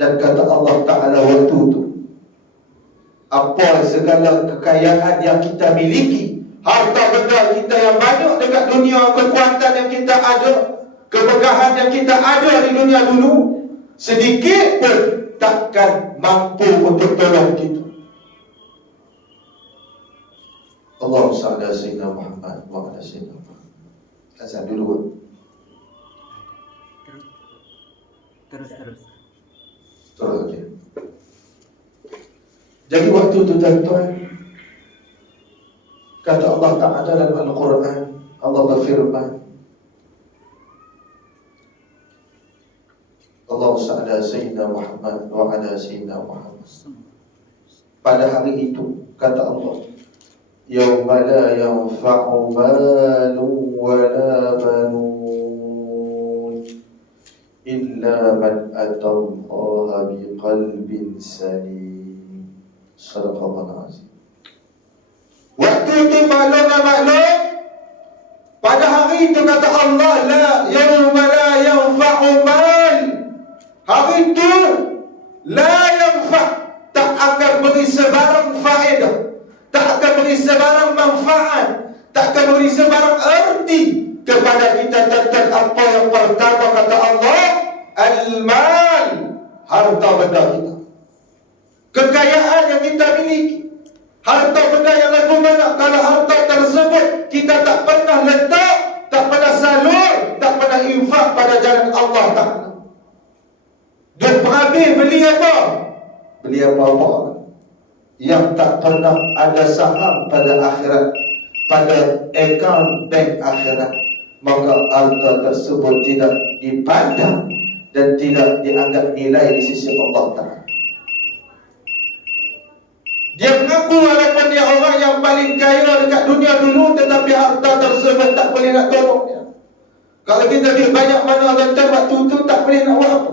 Dan kata Allah Ta'ala waktu tu, apa segala kekayaan yang kita miliki, harta benda kita yang banyak dekat dunia, kekuatan yang kita ada, kemegahan yang kita ada di dunia dulu, sedikit pun takkan mampu untuk tolong kita. Allahumma salli ala sayyidina Muhammad wa ala sayyidina Muhammad. Azan dulu. Terus aja. Jadi waktu itu tuan-tuan, kata Allah Ta'ala dalam Al-Quran, Allah berfirman, Allahumma salli ala sayyidina Muhammad wa ala sayyidina Muhammad. Pada hari itu, kata Allah, yauma la yanfa'u malun wa la banun illa man atallaha biqalbin salim. Sadaqallahul azim. Waktu itu maklum, pada hari itu kata Allah, la yauma la yanfa'u mal. Hari itu la yanfa', tak akan beri sebarang faedah, tak akan beri sebarang manfaat, tak akan beri sebarang erti kepada kita tentang apa yang pertama kata Allah, al-mal, harta benda kita, kekayaan yang kita miliki. Harta benda yang lagu mana, kalau harta tersebut kita tak pernah letak, tak pernah salur, tak pernah infak pada jalan Allah Ta'ala. Dan habis beli apa? Beli apa-apa yang tak pernah ada saham pada akhirat, pada akaun bank akhirat, maka harta tersebut tidak dipandang dan tidak dianggap nilai di sisi Allah Ta'ala. Dia mengaku walaupun dia orang yang paling kaya dekat dunia dulu, tetapi harta tersebut tak boleh nak tolong dia. Kalau kita duit banyak mana tuan-tuan, waktu tu tak boleh nak buat apa.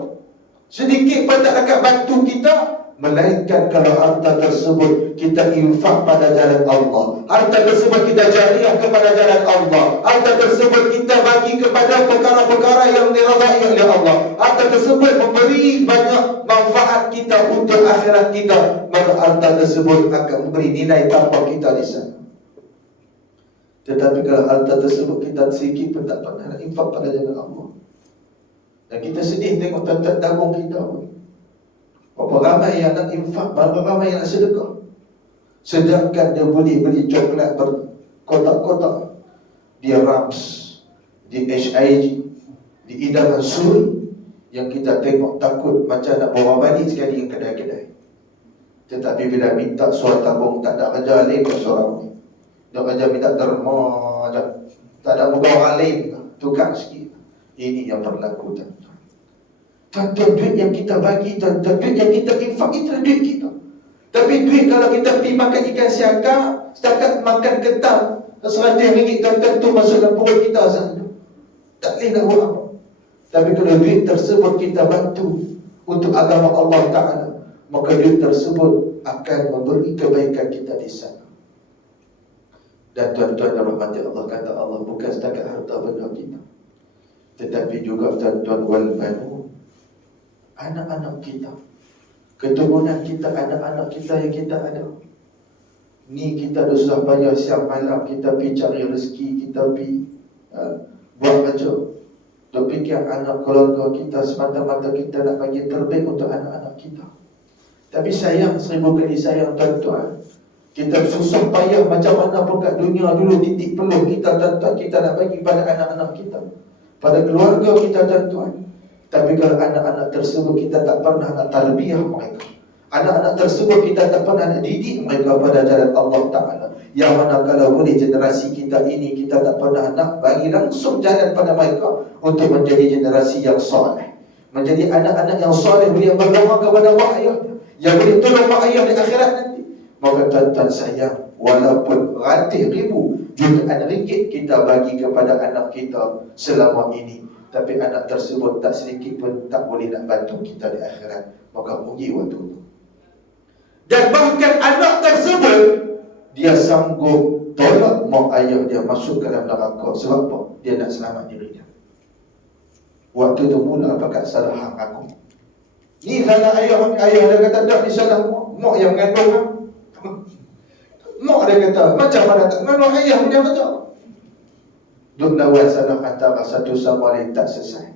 Sedikit pun tak dapat bantu kita. Melainkan kalau harta tersebut kita infak pada jalan Allah, harta tersebut kita jariah kepada jalan Allah, harta tersebut kita bagi kepada perkara-perkara yang diridai oleh Allah, harta tersebut memberi banyak manfaat kita untuk akhirat kita, maka harta tersebut akan memberi nilai tambah kita di sana. Tetapi kalau harta tersebut kita sedikit pun tak pernah nak infak pada jalan Allah, dan kita sedih tengok tuan-tuan tabung kita pun, berapa ramai yang nak infak, berapa ramai yang nak sedekah, sedangkan dia boleh beli coklat berkotak-kotak di Rams, di HIG, di Idaman Suri, yang kita tengok takut macam nak bawa balik sekali yang kedai-kedai. Tetapi bila minta surat tabung, tak ada kerja lain ke seorang ni, dia kerja minta derma je, tak ada muka orang lain, tukar sikit. Ini yang berlaku tuan-tuan. Tuan-tuan, duit yang kita bagi, tuan-tuan, duit yang kita infak, itu duit kita. Tapi duit kalau kita pergi makan ikan siaka, setakat makan ketam RM100, tuan-tuan, tu masuk dalam perut kita sahaja, tak boleh nak buat apa. Tapi kalau duit tersebut kita bantu untuk agama Allah Ta'ala, maka duit tersebut akan memberi kebaikan kita di sana. Dan tuan-tuan yang rahmati Allah, kata Allah, bukan setakat harta benda kita, tetapi juga tuan-tuan, wal banun, anak-anak kita, keturunan kita, anak-anak kita yang kita ada. Ni kita dah susah payah siang malam, kita pergi cari rezeki, kita pergi buat kerja, kita fikir anak keluarga kita, semata-mata kita nak bagi terbaik untuk anak-anak kita. Tapi sayang, 1000 kali sayang tuan-tuan, kita susah payah macam mana pun kat dunia dulu, titik peluh kita tuan-tuan, kita nak bagi pada anak-anak kita, pada keluarga kita tuan-tuan. Tapi kalau anak-anak tersebut kita tak pernah nak tarbiyah mereka, anak-anak tersebut kita tak pernah nak didik mereka pada jalan Allah Ta'ala, yang mana kalau boleh generasi kita ini kita tak pernah nak bagi langsung jalan pada mereka untuk menjadi generasi yang soleh, menjadi anak-anak yang soleh, yang berdoa kepada mak ayahnya, yang boleh tolong mak ayah di akhirat nanti. Maka tuan-tuan sayang, walaupun ratus ribu, jutaan ringgit kita bagi kepada anak kita selama ini, tapi anak tersebut tak sedikit pun tak boleh nak bantu kita di akhirat, maka rugi waktu itu. Dan bahkan anak tersebut, dia sanggup tolak mak ayah dia masuk ke dalam neraka. Sebab apa? Dia nak selamat diri dia. Waktu itu mula pakat salah hak aku. Ni salah ayah dia kata tak, ni salah mak yang mengandung. Mak dia kata macam mana tak mengandung ayah punya kata. Duk lawan salah antara satu sama lain tak selesai.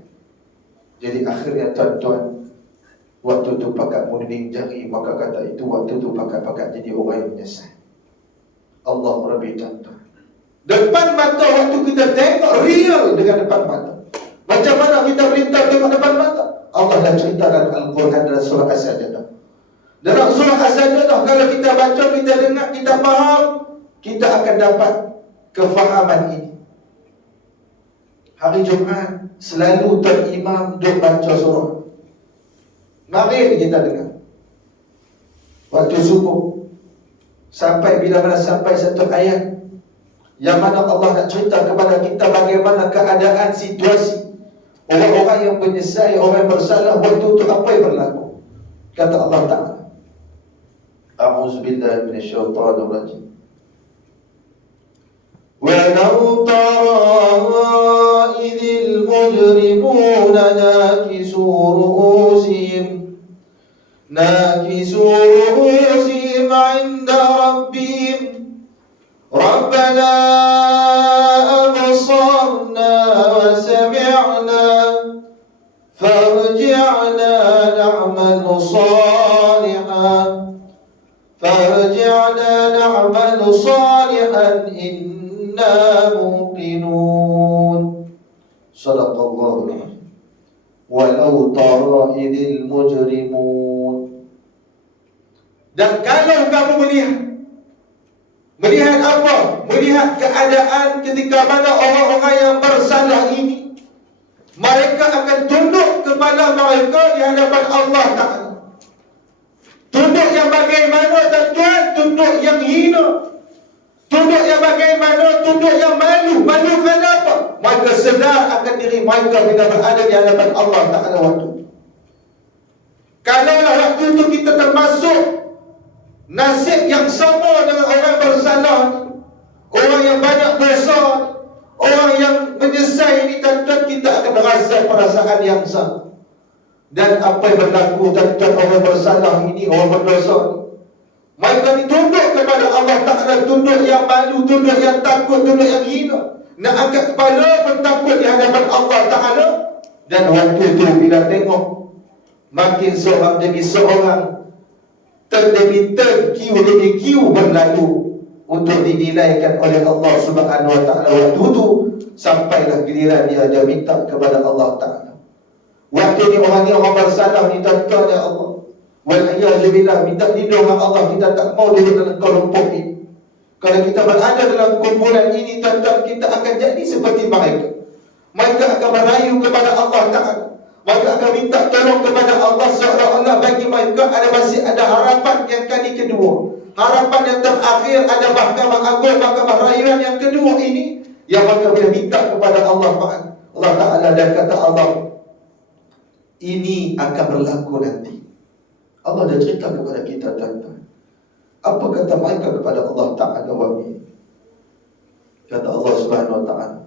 Jadi akhirnya tuan-tuan, waktu tu pakat muning jari, maka kata itu waktu tu pakat-pakat jadi orang yang menyesal. Allah Rabbi tuan-tuan, depan mata waktu kita tengok real dengan depan mata. Macam mana kita berintah tengok depan mata? Allah dah cerita dalam Al-Quran dalam surah As-Sajdah. Dalam surah As-Sajdah, kalau kita baca, kita dengar, kita faham, kita akan dapat kefahaman ini. Hari Jumaat selalu Tuan Imam duk baca surah. Mari kita dengar. Waktu subuh, sampai bila mana sampai satu ayat yang mana Allah nak cerita kepada kita bagaimana keadaan situasi orang-orang yang menyesal, orang yang bersalah waktu itu apa yang berlaku. Kata Allah Ta'ala, A'udzubillahi minasyaitanir rajim. وَلَوْ تَرَى إِذِ الْمُجْرِمُونَ نَاكِسُو رُءُوسِهِمْ عِنْدَ رَبِّهِمْ رَبَّنَا أَبْصَرْنَا وَسَمِعْنَا فَارْجِعْنَا نَعْمَلْ صَالِحًا إِنَّا مُوقِنُونَ. Sadaqallahul Azim. Walau tara idil mujrimun. Dan kalau kamu melihat apa? Melihat keadaan ketika mana orang-orang yang bersalah ini, mereka akan tunduk kepala mereka di hadapan Allah Ta'ala. Tunduk yang bagaimana tuan-tuan? Tunduk yang hina. Tunduk yang bagaimana? Tunduk yang malu. Malu kenapa? Mereka sedar akan diri mereka bila berada di hadapan Allah Ta'ala waktu itu. Kalaulah waktu itu kita termasuk nasib yang sama dengan orang bersalah, orang yang banyak dosa, orang yang menyesal ini, tuan-tuan, kita akan merasa perasaan yang sama. Dan apa yang berlaku, tuan-tuan, orang bersalah ini, orang berdosa ini, mereka ditunduk kepada Allah Ta'ala, tunduk yang malu, tunduk yang takut, tunduk yang hina. Nak angkat kepala pun takut di hadapan Allah Ta'ala. Dan waktu itu bila tengok makin seorang demi seorang demi kiu berlalu untuk dinilaikan oleh Allah Subhanahu Wa Ta'ala, waktu itu sampailah giliran dia ada minta kepada Allah Ta'ala. Waktu ni orang bersalah ni, tuan-tuan ya Allah, wal'iyyazubillah, minta lindung dengan Allah. Kita tak mau duduk dalam kelompok ini. Kalau kita berada dalam kumpulan ini, tuan-tuan, kita akan jadi seperti mereka. Mereka akan merayu kepada Allah Ta'ala. Mereka akan minta tolong kepada Allah, seolah-olah bagi mereka masih ada harapan yang kali kedua. Harapan yang terakhir ada mahkamah agung, mahkamah rayuan yang kedua ini, yang mereka boleh minta kepada Allah Ta'ala. Dan kata Allah, ini akan berlaku nanti. Allah dah cerita kepada kita, tuan-tuan. Apa kata mereka kepada Allah Ta'ala wahai? Kata Allah Subhanahu Wa Ta'ala,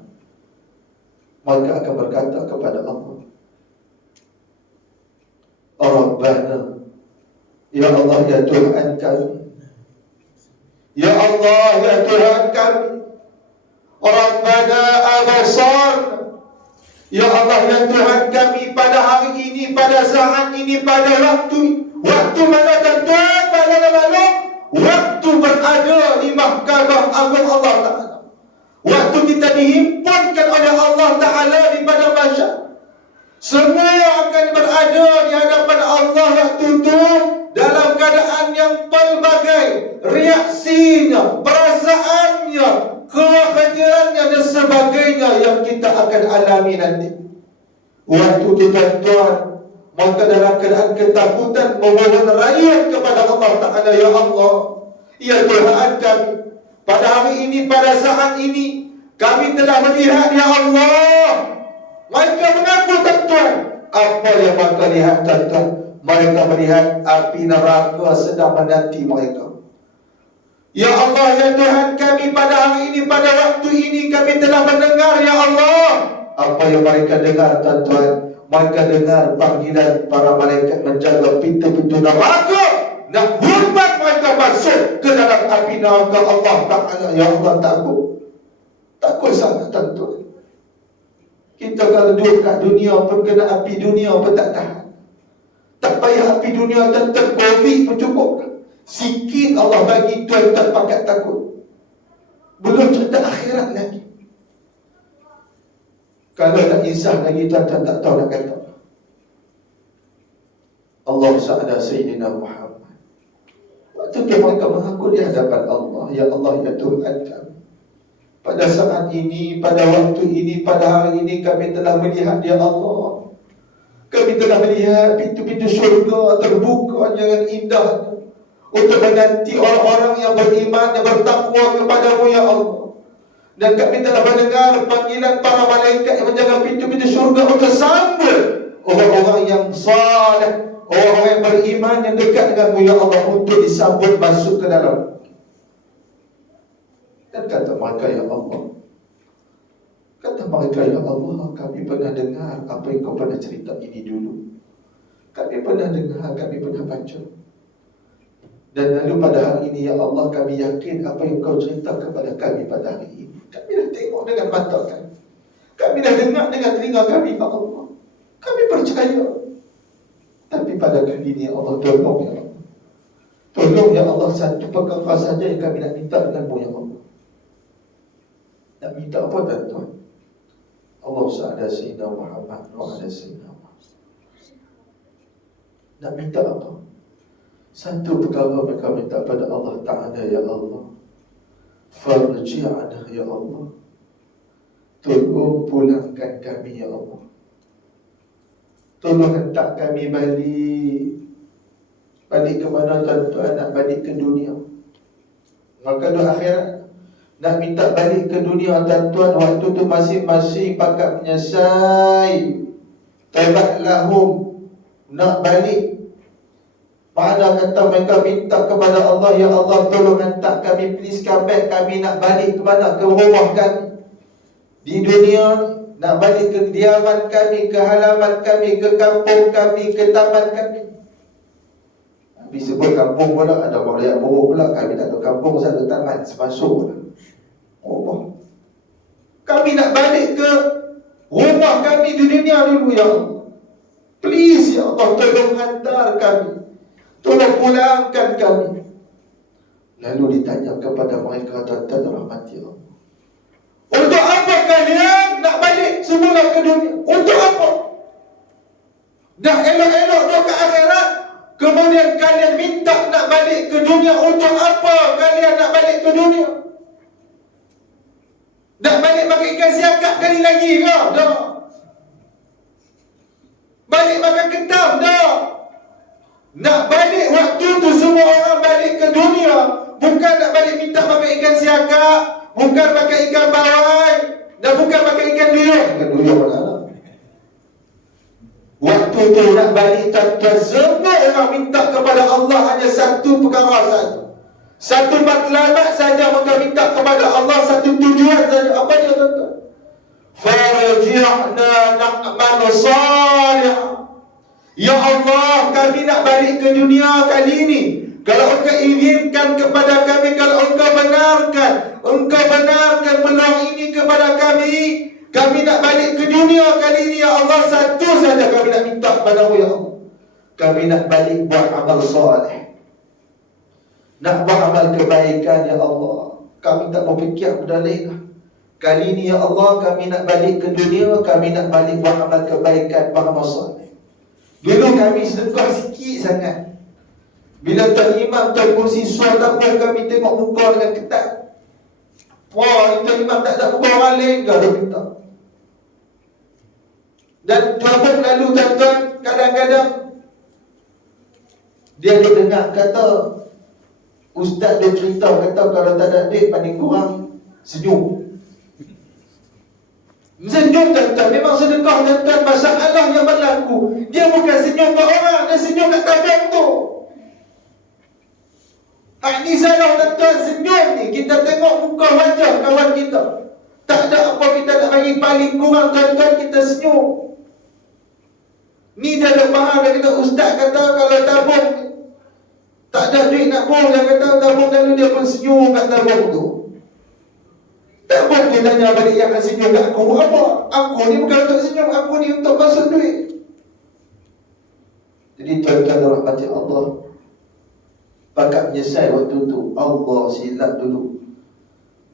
mereka akan berkata kepada Allah, Rabbana, ya Allah, ya Tuhan kami, ya Allah, ya Tuhan kami, Rabbana abasarna, ya Allah, ya Tuhan kami, pada hari ini, pada saat ini, pada waktu mana tuan-tuan, pada malam, waktu berada di mahkamah agung Allah Ta'ala, waktu kita dihimpunkan oleh Allah Ta'ala di padang mahsyar, semua akan berada di hadapan Allah waktu itu dalam keadaan yang pelbagai reaksinya, perasaannya, kekhawatirannya dan sebagainya yang kita akan alami nanti. Waktu itu, tuan-tuan, maka dalam keadaan ketakutan memohon raya kepada Allah Ta'ala, ya Allah, ya Tuhan kami, pada hari ini, pada saat ini, kami telah melihat, ya Allah. Mereka mengaku, tuan-tuan, apa yang mereka lihat, tuan-tuan? Mereka melihat api neraka sedang menanti mereka. Ya Allah, ya Tuhan kami, pada hari ini, pada waktu ini, kami telah mendengar, ya Allah. Apa yang mereka dengar, tuan-tuan? Mereka dengar panggilan para malaikat menjaga pintu-pintu neraka, nak hormat mereka masuk ke dalam api neraka Allah Ta'ala. Ya Allah, takut sangat, tuan-tuan. Kita kalau duduk kat dunia pun kena api dunia pun tak tahan. Tak payah api dunia, tuan-tuan, COVID pun cukup. Sikit Allah bagi, tuan-tuan pakat takut. Belum cerita akhirat lagi. Kalau tak insaf lagi, tuan-tuan tak tahu nak kata apa. Allah Ta'ala Sayyidina Muhammad, waktu itu mereka mengaku di hadapan Allah, ya Allah, ya Tuhan kami, pada saat ini, pada waktu ini, pada hari ini, kami telah melihat, ya Allah, kami telah melihat pintu-pintu syurga terbuka dengan indah untuk menanti orang-orang yang beriman, yang bertakwa kepadamu, ya Allah. Dan kami telah mendengar panggilan para malaikat yang menjaga pintu-pintu syurga untuk sambut orang-orang yang saleh, orang-orang yang beriman, yang dekat denganmu, ya Allah, untuk disambut masuk ke dalam. Dan kata mereka, ya Allah, ya Allah, kami pernah dengar apa yang kau pernah cerita ini dulu. Kami pernah dengar, kami pernah baca. Dan lalu pada hari ini, ya Allah, kami yakin apa yang kau cerita kepada kami pada hari ini. Kami dah tengok dengan mata kami, kami dah dengar dengan telinga kami, ya Allah. Kami percaya. Tapi pada kali ini, ya Allah, tolong, ya Allah. Tolong, ya Allah, satu perkara saja yang kami nak minta denganmu, ya Allah. Nak minta apa, tuan-tuan? Allah Ta'ala Sayyidina Muhammad wa ala Sayyidina Muhammad. Nak minta apa? Satu perkara mereka minta pada Allah Ta'ala, ya Allah, farji'ana, ya Allah, tolong pulangkan kami, ya Allah. Tolong hentak kami balik Balik ke mana tuan-tuan? Nak balik ke dunia. Maka doa akhirat nak minta balik ke dunia tuan-tuan, waktu tu masing-masing pakat menyesai. Taubat lahum, nak balik. Mana kata mereka minta kepada Allah, ya Allah tolong hantar kami, please come back. Kami nak balik ke mana? Ke rumah kami di dunia ni. Nak balik ke kediaman kami, ke halaman kami, ke kampung kami, ke taman kami. Habis sebut kampung pula, ada orang lihat buruk pula. Kami tak tahu kampung, satu taman, semasuk pula. Allah, kami nak balik ke rumah kami di dunia dulu, ya Allah. Please, ya Allah, tolong hantar kami, tolong pulangkan kami. Lalu ditanya kepada mereka, tuan-tuan rahmati Allah, untuk apa kalian nak balik semula ke dunia? Untuk apa? Dah elok-elok dah ke akhirat, kemudian kalian minta nak balik ke dunia. Untuk apa kalian nak balik ke dunia? Nak balik makan ikan siakap kali lagi ke? Dah. Balik makan ketam? Dah. Nak balik waktu tu semua orang balik ke dunia, bukan nak balik minta makan ikan siakap, bukan makan ikan bawai, dan bukan makan ikan duyung. Ikan duyung mana? Waktu tu nak balik tuan-tuan, semua orang minta kepada Allah hanya satu perkara saja, satu matlamat saja. Maka minta kepada Allah satu tujuan saja. Apa dia tuan-tuan? Farji'na na'mal salih. Ya Allah, kami nak balik ke dunia kali ini. Kalau Engkau izinkan kepada kami, kalau Engkau benarkan peluang ini kepada kami, kami nak balik ke dunia kali ini, ya Allah. Satu saja kami nak minta padamu, ya Allah. Kami nak balik buat amal soleh, nak buat amal kebaikan, ya Allah. Kami tak mau fikir benda lain lah. Kali ini, ya Allah, kami nak balik ke dunia, kami nak balik buat amal kebaikan, buat amal soleh. Dulu kami sedekah sikit sangat. Bila Tuan Imam, Tuan Kursi suar tabung, kami tengok muka dengan ketat. Wah, Tuan Imam tak ada muka orang lain ke? Dia minta. Dan tabung lalu tuan-tuan, kadang-kadang dia dengar kata, ustaz dia cerita, kata kalau tak ada duit paling kurang senyum. Senyum tuan-tuan, memang sedekah tuan-tuan. Masalah yang berlaku, dia bukan senyum kat orang, dia senyum kat tabung tu. Ini salah tuan-tuan, senyum ni kita tengok muka wajah kawan kita, tak ada apa kita nak bagi, paling kurang tuan-tuan kita senyum. Ni dia duk faham, dia kata ustaz kata kalau tabung tak ada duit nak buang, dia kata tabung, lalu dia pun senyum kat tabung tu. Tabung tu tanya balik, yang senyum kat aku apa? Aku ni bukan untuk senyum, aku ni untuk masuk duit. Jadi tuan-tuan rahmati Allah, pakat menyesal waktu tu. Allah silap dulu,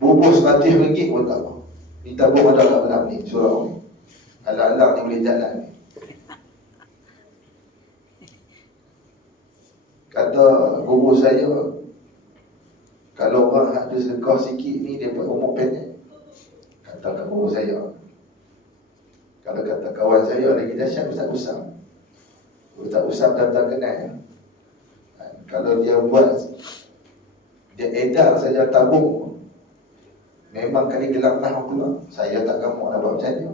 bubur RM100 pun tak apa. Ni tabung ada tak dalam ni surau ni, alang-alang ni boleh jalan ni. Kata guru saya, kalau orang ada sedekah sikit ni, dia buat umur pendek. Kata kat guru saya. Kalau kata kawan saya lagi dahsyat, Ustaz Usam. Ustaz Usam tak kenal. Kalau dia buat, dia edar saja tabung, memang kali gelap lah pula. Saya tak gamuk nak buat macam dia.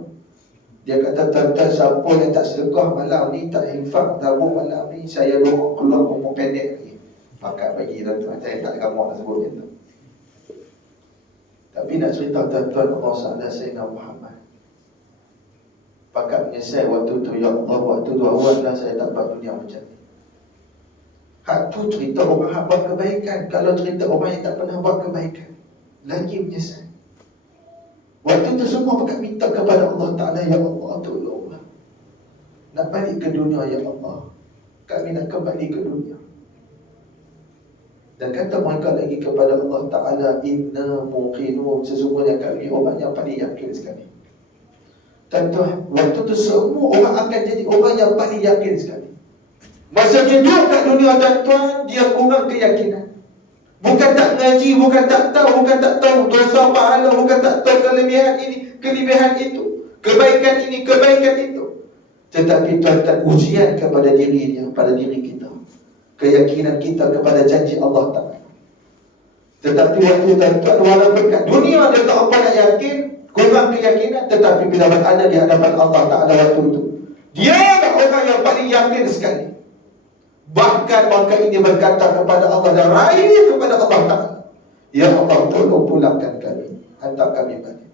Dia kata, tuan-tuan siapa yang tak sedekah malam ni, tak infak tabung malam ni, saya doa keluar umur pendek ni. Pakat bagi tuan-tuan. Saya tak gamuk nak sebut macam tu. Tapi nak cerita tuan-tuan, Allah SWT Sayyidina Muhammad pakat menyesal waktu tu. Ya Allah, waktu tu awallah saya tak buat dunia macam ni. Hak tu cerita orang yang buat kebaikan. Kalau cerita orang yang tak pernah buat kebaikan, lagi menyesal. Waktu tu semua pakat minta kepada Allah Ta'ala, ya Allah tolonglah, nak balik ke dunia, ya Allah, kami nak kembali ke dunia. Dan kata mereka lagi kepada Allah Ta'ala, inna muqinun, sesungguhnya kami orang yang paling yakin sekali. Tuan-tuan, waktu tu semua orang akan jadi orang yang paling yakin sekali. Masa dia duduk kat dunia tuan-tuan, dia kurang keyakinan. Bukan tak ngaji, bukan tak tahu, bukan tak tahu dosa pahala, bukan tak tahu kelebihan ini, kelebihan itu, kebaikan ini, kebaikan itu. Tetapi tuan-tuan, ujian kepada diri dia, pada diri kita. keyakinan kita kepada janji Allah Ta'ala. Tetapi waktu tuan-tuan, walaupun kat dunia dia tak apa nak yakin, kurang keyakinan, tetapi bila berada di hadapan Allah Ta'ala waktu itu, dia lah orang yang paling yakin sekali. Bahkan maka ini berkata kepada Allah dan raih kepada Allah Ta'ala, ya Allah, tolong pulangkan kami, hantar kami balik.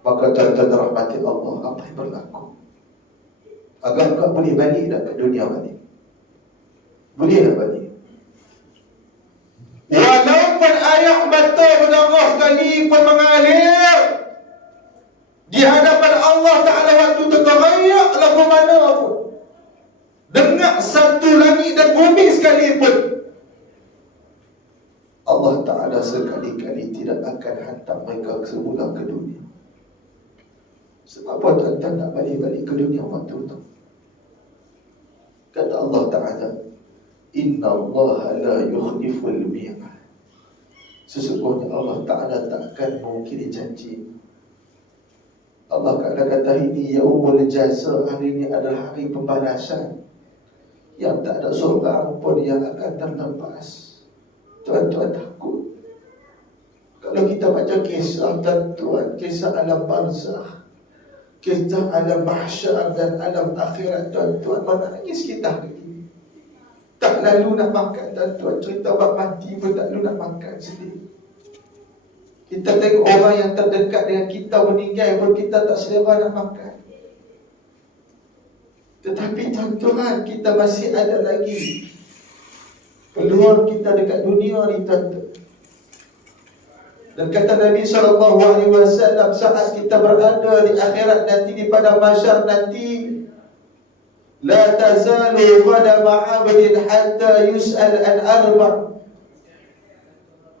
Maka tuan-tuan rahmati Allah, apa yang berlaku? Agar kau boleh balik dah ke dunia balik? Boleh tak balik? Walaupun air mata berdarah sekalipun mengalir di hadapan Allah Ta'ala waktu tergerayak lagu mana pun, dengar satu langit dan bumi sekalipun, Allah Ta'ala sekali-kali tidak akan hantar mereka semula ke dunia. Sebab apa tuan-tuan nak balik-balik ke dunia waktu itu? Kata Allah Ta'ala, Inna Allah la yukhliful mi'ad. Sesungguhnya Allah Ta'ala takkan mungkiri janji. Allah Ta'ala kata ini yaumul jaza, hari ini adalah hari pembalasan yang tak ada seorang pun yang akan terlepas. Tuan-tuan takut kalau kita baca kisah tuan-tuan, kisah alam barzakh, kisah alam mahsyar dan alam akhirat, tuan-tuan menangis kita hari ini. Tak lalu nak makan tuan-tuan, cerita bab mati pun tak lalu nak makan sendiri. Kita tengok orang yang terdekat dengan kita meninggal pun kita tak selera nak makan. Tetapi tuan-tuan, kita masih ada lagi peluang kita dekat dunia ni tuan-tuan. Dan kata Nabi SAW, saat kita berada di akhirat nanti, di padang mahsyar nanti, la tazalu qadama 'abdin hatta yus'al an arba'.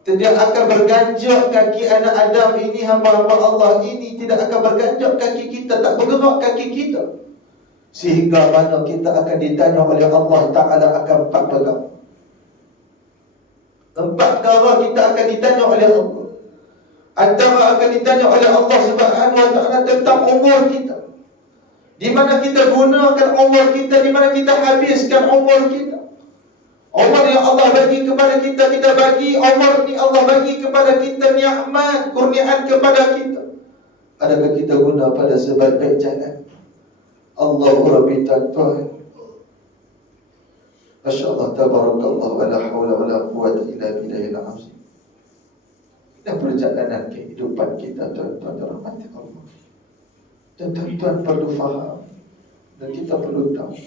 Tidak akan berganjak kaki anak Adam ini, hamba-hamba Allah ini tidak akan berganjak kaki kita, tak bergerak kaki kita, sehingga mana kita akan ditanya oleh Allah Ta'ala akan 4 perkara. 4 perkara kita akan ditanya oleh Allah. Antara akan ditanya oleh Allah Subhanahu Wa Ta'ala tentang umur kita, di mana kita gunakan umur kita, di mana kita habiskan umur kita. Umur yang Allah bagi kepada kita, kita bagi umur ni, Allah bagi kepada kita nikmat, kurniaan kepada kita. Adakah kita guna pada sebaik-baik jalan? Allahu Rabbi tuan-tuan. Masya Allah, tabarakallah, wa la hawla wa la quwwata illa billahil azim. Dan perjalanan kehidupan kita tuan-tuan rahmati Allah. Dan tuan-tuan perlu faham, dan kita perlu tahu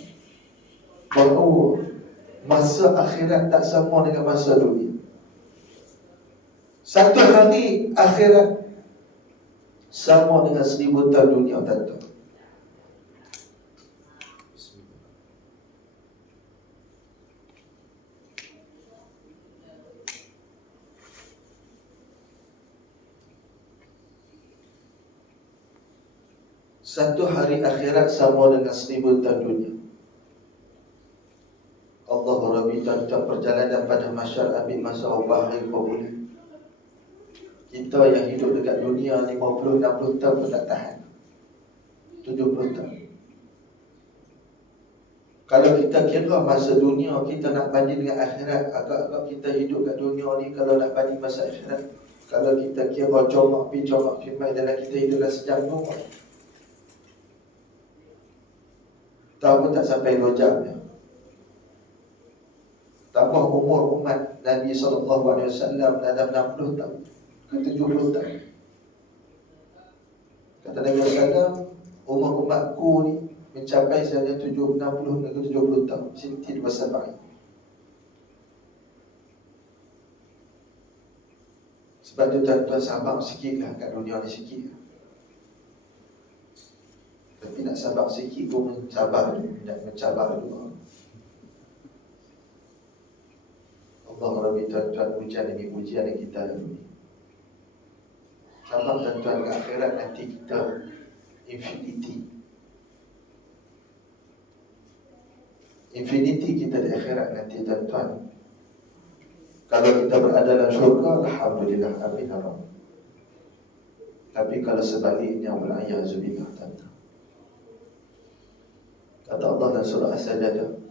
bahawa masa akhirat tak sama dengan masa dunia. Satu hari akhirat sama dengan 1000 tahun dunia tuan-tuan. Satu hari akhirat sama dengan 1000 tahun dunia. Allah Rabbi tuan-tuan, perjalanan pada mahsyar ambil masa berapa hari boleh. Kita yang hidup dekat dunia 50-60 tahun pun tak tahan, 70 tahun. Kalau kita kira masa dunia kita nak banding dengan akhirat, agak-agak kita hidup kat dunia ni, kalau nak banding masa akhirat, kalau kita kira comak pi mai dalam kita hidup dalam sejam tu, tahu pun tak sampai 2 jam ya. Tambah umur umat Nabi SAW dalam 60 tahun ke 70 tahun. Kata Nabi SAW, umur umatku ni mencapai saja 60 ke 70 tahun. Sinti dibesar baik. Sebab tu tuan-tuan sabar sikit lah kat dunia ni sikit. Tapi nak sabar sikit pun mencabar dulu. Allah Rabbi tuan-tuan, ujian demi ujian yang kita lalui. Sabar tuan-tuan, ke akhirat nanti kita infinity. Infinity kita di akhirat nanti tuan-tuan. Kalau kita berada dalam syurga, alhamdulillah, amin ya Rabb. Tapi kalau sebaliknya, wal'ayazubillah tuan-tuan. Kata Allah dalam surah As-Sajdah,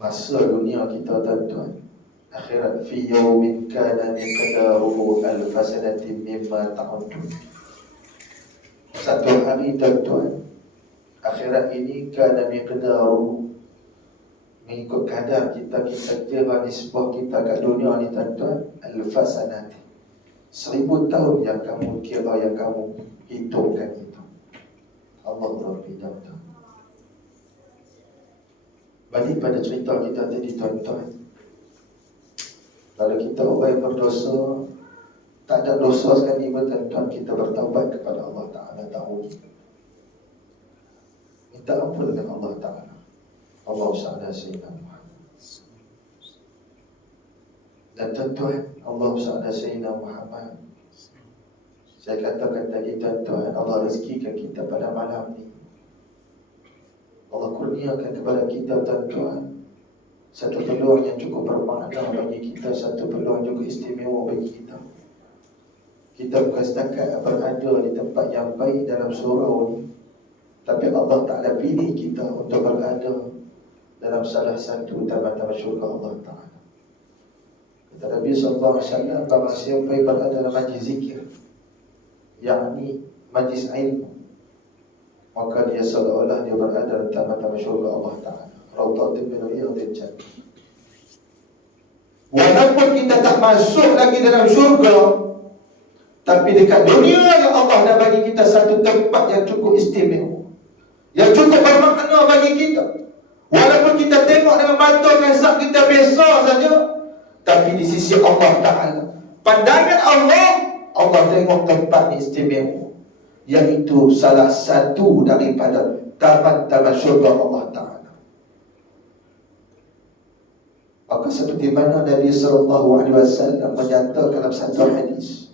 Masa dunia kita tuan-tuan, akhirat fi yawmin kana miqdaruhu alf sanatin mimma ta'udun. Satu hari tuan-tuan, akhirat ini kana miqdaruhu, mengikut kadar kita kira nisbah kita kat dunia ni tuan-tuan, alf sanatin, 1000 tahun yang kamu kira, yang kamu hitungkan itu. Allah Rabbi tuan-tuan. Balik pada cerita kita tadi tuan-tuan, kalau kita orang yang berdosa, tak ada dosa sekali pun tuan-tuan, kita bertaubat kepada Allah Ta'ala, tahu minta ampun dengan Allah Ta'ala. Allah SWT Sayyidina Muhammad. Dan tuan-tuan, Allah SWT Sayyidina Muhammad, saya katakan tadi tuan-tuan, Allah rezekikan kita pada malam ni, Allah kurniakan kepada kita tuan-tuan satu peluang yang cukup bermakna bagi kita, satu peluang juga istimewa bagi kita. Kita bukan setakat berada di tempat yang baik dalam surau ni, tapi Allah Ta'ala pilih kita untuk berada dalam salah satu taman-taman syurga Allah Ta'ala. Kata Nabi SAW, barang siapa yang berada dalam majlis zikir, yakni majlis ilmu, maka dia seolah-olah dia berada dalam taman-taman syurga Allah Ta'ala. Raudhatin min riyadil jannah. Walaupun kita tak masuk lagi dalam syurga, tapi dekat dunia yang Allah dah bagi kita satu tempat yang cukup istimewa, yang cukup bermakna bagi kita. Walaupun kita tengok dengan mata kasar kita biasa saja, tapi di sisi Allah Ta'ala, pandangan Allah tengok tempat ni istimewa, iaitu salah satu daripada taman-taman syurga Allah Ta'ala. Maka seperti mana Nabi SAW menyatakan dalam satu hadis,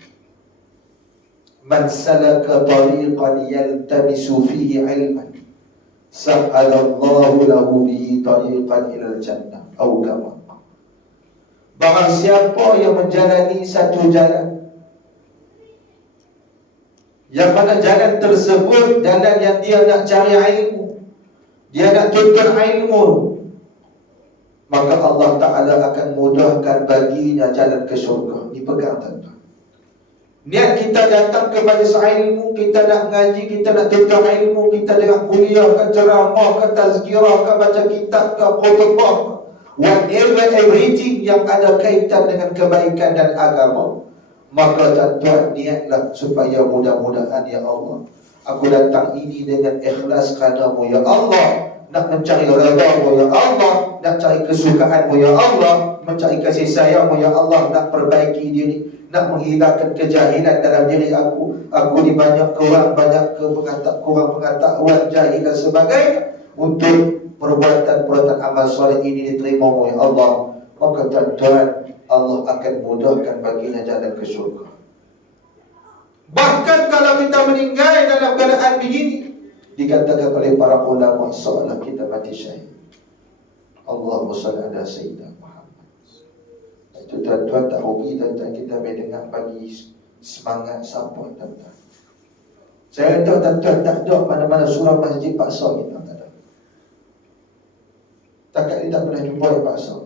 man salaka tariqan yaltamisu fihi ilman sa'alallahu lahu bihi tariqan ilal jannah atau kama. Barang siapa yang menjalani satu jalan, yang mana jalan tersebut jalan yang dia nak cari ilmu, dia nak tuntut ilmu, maka Allah Ta'ala akan mudahkan baginya jalan ke syurga. Dipegang tuan-tuan. Niat kita datang ke majlis ilmu, kita nak ngaji, kita nak tuntut ilmu, kita nak kuliah ke, ceramah ke, tazkirah ke, baca kitab ke, khutbah, whatever, everything yang ada kaitan dengan kebaikan dan agama, maka tuan-tuan, niatlah supaya mudah-mudahan ya Allah, aku datang ini dengan ikhlas kerana-Mu ya Allah, nak mencari redha-Mu ya Allah, nak cari kesukaan-Mu ya Allah, mencari kasih sayang-Mu ya Allah, nak perbaiki diri, nak menghilangkan kejahilan dalam diri aku. Aku ni banyak kurang pengetahuan, jahil dan sebagainya. Untuk perbuatan-perbuatan amal soleh ini diterima-Mu ya Allah, maka tuan-tuan, Allah akan mudahkan baginya jalan ke syurga. Bahkan kalau kita meninggal dalam keadaan begini, dikatakan oleh para ulama, seolah kita mati syahid. Allahumma salli ala Sayyidina Muhammad. Itu tuan-tuan, tak rugi tuan-tuan kita mendengar bagi semangat siapa tuan-tuan. Saya tahu tuan-tuan tak ada mana-mana surah masjid paksa kita, tak ada. Takat ni tak pernah jumpa yang paksa.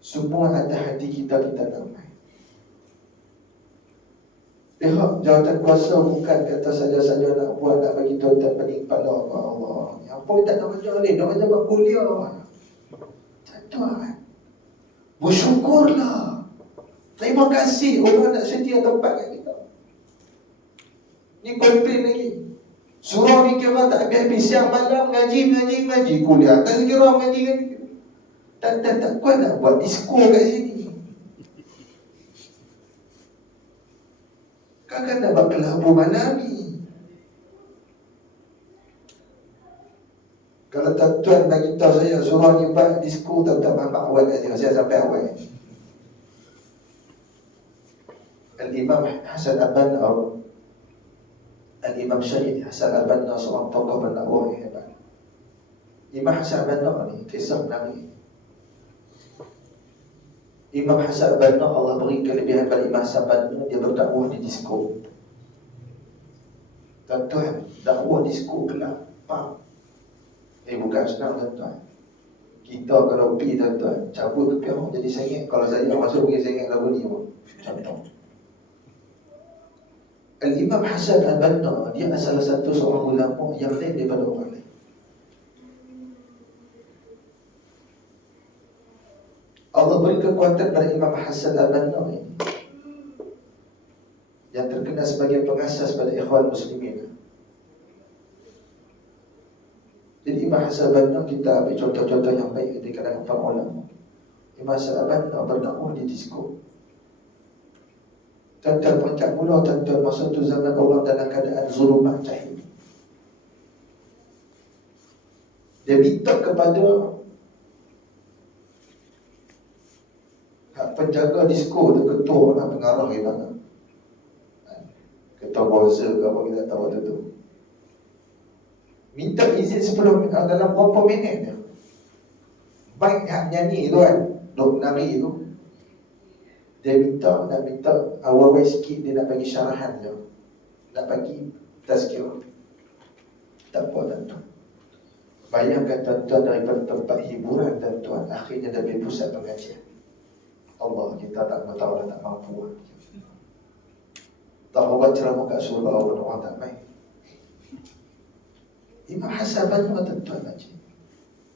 Semua ada hati kita damai. Pihak jawatan kuasa bukan kata saja-saja nak buat, nak bagi tuan-tuan pening kepala Allah. Yang pun tak nak baca ni, nak baca buat kuliah. Tuan-tuan, bersyukurlah. Terima kasih orang nak sedia tempat kat kita. Ni komplain lagi. Surah ni kira tak habis-habis, siang malam ngaji, kuliah. Tak sekira ngaji. Tak kuat nak buat disko kat sini. Kakak nak buat kelabu malam ni. Kalau tuan-tuan bagi tahu saya surah ni buat disko, tuan-tuan mampak awal kat sini. Saya sampai awal. Al-Imam Hasan Al-Banna, Al-Imam Syahid Hasan Al-Banna, seorang tokoh pendakwah yang hebat. Imam Hasan Al-Banna ni kisah menarik. Imam Hasan Al-Banna, Allah beri kelebihan pada Imam Hasan Al-Banna, dia berdakwah di disko. Tuan-tuan, dakwah disko gelap, pub. bukan senang tuan-tuan. Kita kalau pergi tuan-tuan, cabut tepi orang jadi sengit. Kalau saya masuk pergi sengit lagu ni pun. Contoh. Al-Imam Hasan Al-Banna, dia salah satu seorang ulama yang lain daripada orang lain. Allah beri kekuatan pada Imam Hasan Al-Banna ini, yang terkenal sebagai pengasas pada Ikhwan Muslimin. Jadi Imam Hasan Al-Banna, kita ambil contoh-contoh yang baik di kalangan para ulama. Imam Hasan Al-Banna berdakwah di disko. Tuan-tuan peringkat mula, tuan-tuan, masa tu zaman orang dalam keadaan zulumat jahil. Dia minta kepada penjaga disko tu, ketua lah, pengarah kita, ketua bawasa ke apa kita tahu waktu tu, minta izin sebelum dalam berapa minit je. Baik yang nyanyi tu kan, duk nari tu, dia nak minta awal-awal sikit, dia nak bagi syarahan je, nak bagi tazkirah. Tak apa tuan-tuan. Bayangkan tuan-tuan, daripada tempat hiburan tuan-tuan, akhirnya dari pusat pengajian. Allah, kita tak tahu dah, tak mampu. Tak buat ceramah kat surau pun orang tak main. Imam Hasan Banna tuan-tuan ngaji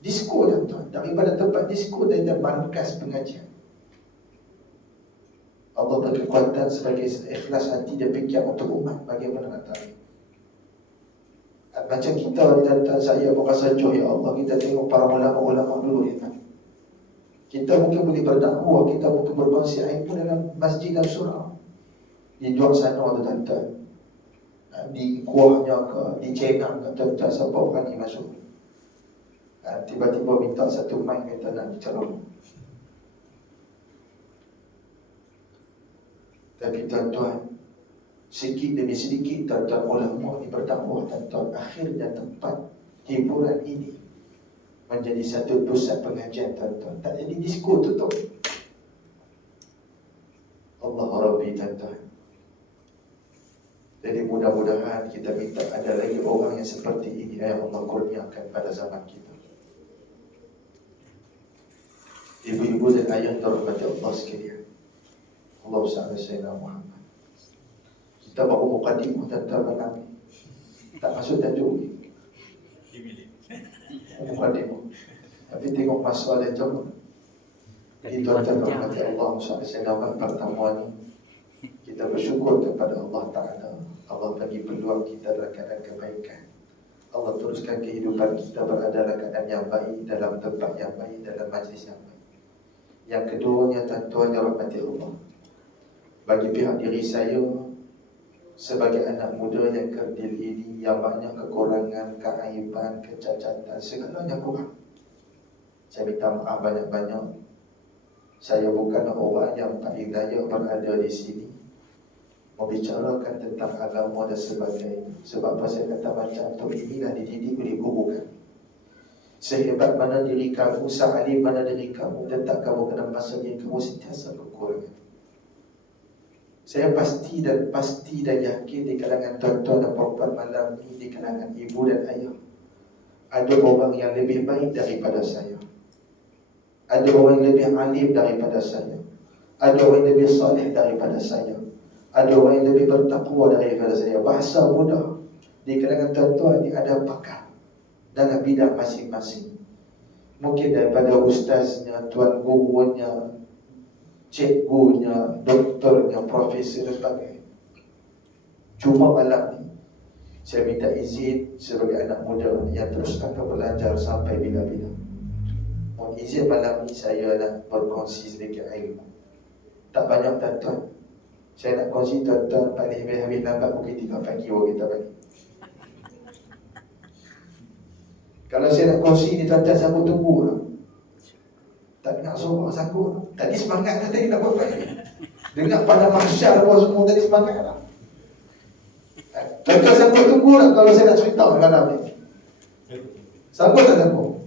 disko tuan-tuan, daripada tempat disko dan markas pengajian. Allah berkekuatan sebagai ikhlas hati dia fikir untuk umat, bagaimana nak tahu. Macam kita ni tuan-tuan, saya berasa joy, ya Allah, kita tengok para ulama-ulama dulu ya, kita mungkin boleh berdakwah, kita mungkin berkongsi ilmu dalam masjid dan surau. Di jual sana tu tuan-tuan, di kuahnya ke, di China ke, tuan-tuan, siapa berani masuk. Tiba-tiba minta satu mic, kata nak berceramah. Tapi tuan-tuan, sikit demi sedikit tuan-tuan ulama ni berdakwah tuan-tuan, akhirnya tempat hiburan ini menjadi satu pusat pengajian tuan-tuan. Tak jadi disko tutup. Allah Rabbi tuan-tuan. Jadi mudah-mudahan kita minta ada lagi orang yang seperti ini yang Allah kurniakan pada zaman kita. Ibu-ibu dan ayah dirahmati Allah sekalian, Allahumma salli ala sayyidina Muhammad. Kita baru mukadimah tuan-tuan malam ni, tak masuk tajuk ni, mukadimah. Tapi tengok masalah yang jauh. Jadi tuan-tuan dirahmati Allah, Allahumma salli ala sayyidina Muhammad. Pertemuan ni kita bersyukur kepada Allah Ta'ala. Allah bagi peluang kita dalam keadaan kebaikan. Allah teruskan kehidupan kita berada dalam keadaan yang baik, dalam tempat yang baik, dalam majlis yang baik. Yang keduanya tuan-tuan yang rahmati Allah, bagi pihak diri saya sebagai anak muda yang kerdil ini, yang banyak kekurangan, keaiban, kecacatan, segalanya kurang, saya minta maaf banyak-banyak. Saya bukan orang yang paling layak berada di sini membicarakan tentang agama dan sebagainya. Sebab apa saya kata macam tu, inilah dididik oleh guru kami. Sehebat mana diri kamu, sealim mana diri kamu, tetap kamu kena masa diri kamu sentiasa kekurangan. Saya pasti dan yakin di kalangan tuan-tuan dan puan-puan malam ini, di kalangan ibu dan ayah, ada orang yang lebih baik daripada saya, ada orang yang lebih alim daripada saya, ada orang yang lebih saleh daripada saya, ada orang yang lebih bertakwa daripada saya. Bahasa mudah, di kalangan tuan-tuan ini ada pakar dalam bidang masing-masing. Mungkin daripada ustaznya, tuan gurunya, cikgunya, doktornya, profesor dan sebagainya. Cuma malam ni saya minta izin sebagai anak muda yang terus akan belajar sampai bila-bila. Mohon izin malam ni saya nak berkongsi sedikit ilmu. Tak banyak tuan-tuan. Saya nak kongsi tuan-tuan, paling habis lambat mungkin 3 pagi baru kita balik. Kalau saya nak kongsi ni tuan-tuan sanggup tunggu lah. Tak nak sorak sanggup. Tadi semangat dah tadi nak buat baik. Dengar pada mahsyar apa semua tadi semangat lah. Tuan-tuan sanggup tunggu lah kalau saya nak cerita malam ni. Sanggup tak sanggup?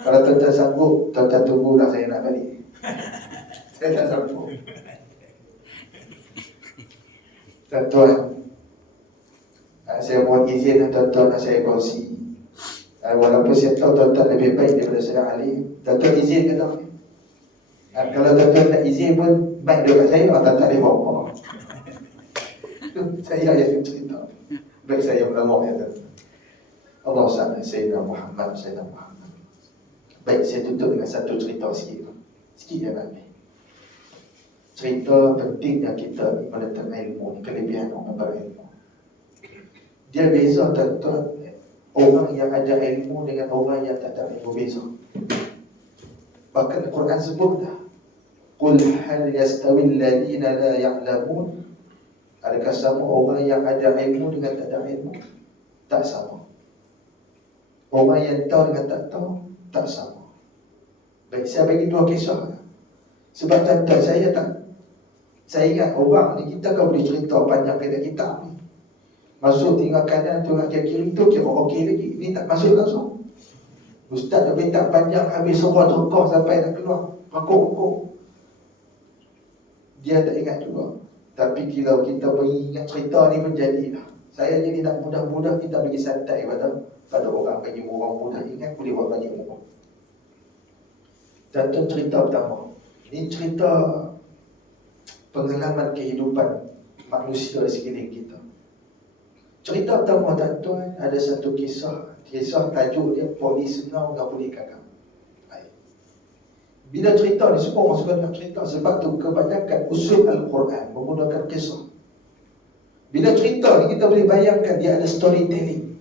Kalau tuan-tuan sanggup, tuan-tuan tunggu lah saya nak balik. Saya tak sanggup. Tuan-tuan, saya mohon izin tuan-tuan saya kongsi Walaupun saya tahu tuan-tuan lebih baik daripada saya Ali. Tuan-tuan izin ke tak? Kalau tuan-tuan tak izin pun baik dekat saya, tuan-tuan tak boleh bawa. Saya yang cerita. Baik saya melawak ya tuan-tuan. Allah Sayyidina Muhammad. Baik, saya tutup dengan satu cerita sikit. Sikit je nak ni. Cerita pentingnya kita menentang ilmu ni, kelebihan orang berilmu. Dia beza tuan-tuan, orang yang ada ilmu dengan orang yang tak ada ilmu beza. Bahkan Al-Quran sebut dah, Qul hal yastawi alladhina la ya'lamun. Adakah sama orang yang ada ilmu dengan tak ada ilmu? Tak sama. Orang yang tahu dengan tak tahu, tak sama. Baik, saya bagi dua kisah. Sebab tuan-tuan, saya ingat orang ni, kita kan boleh cerita panjang pada kitab ni. Masuk tengok kanan, tengok kiri tu, kira okey lagi. Ni tak masuk langsung. Ustaz dah minta panjang, habis surah terkah sampai nak keluar. Rokok. Dia tak ingat juga. Tapi kalau kita ingat cerita ni pun jadilah. Saya jadi nak mudah-mudah kita bagi santai pada orang, bagi orang mudah ingat, boleh buat banyak orang. Dan cerita pertama. Ini cerita pengalaman kehidupan manusia di sekeliling kita. Cerita pertama tuan-tuan, ada satu kisah tajuk dia Polis Sengau dengan Polis Gagak. Bila cerita ni, semua orang suka nak cerita. Sebab tu kebanyakan usul Al-Quran menggunakan kisah. Bila cerita ni, kita boleh bayangkan dia ada storytelling.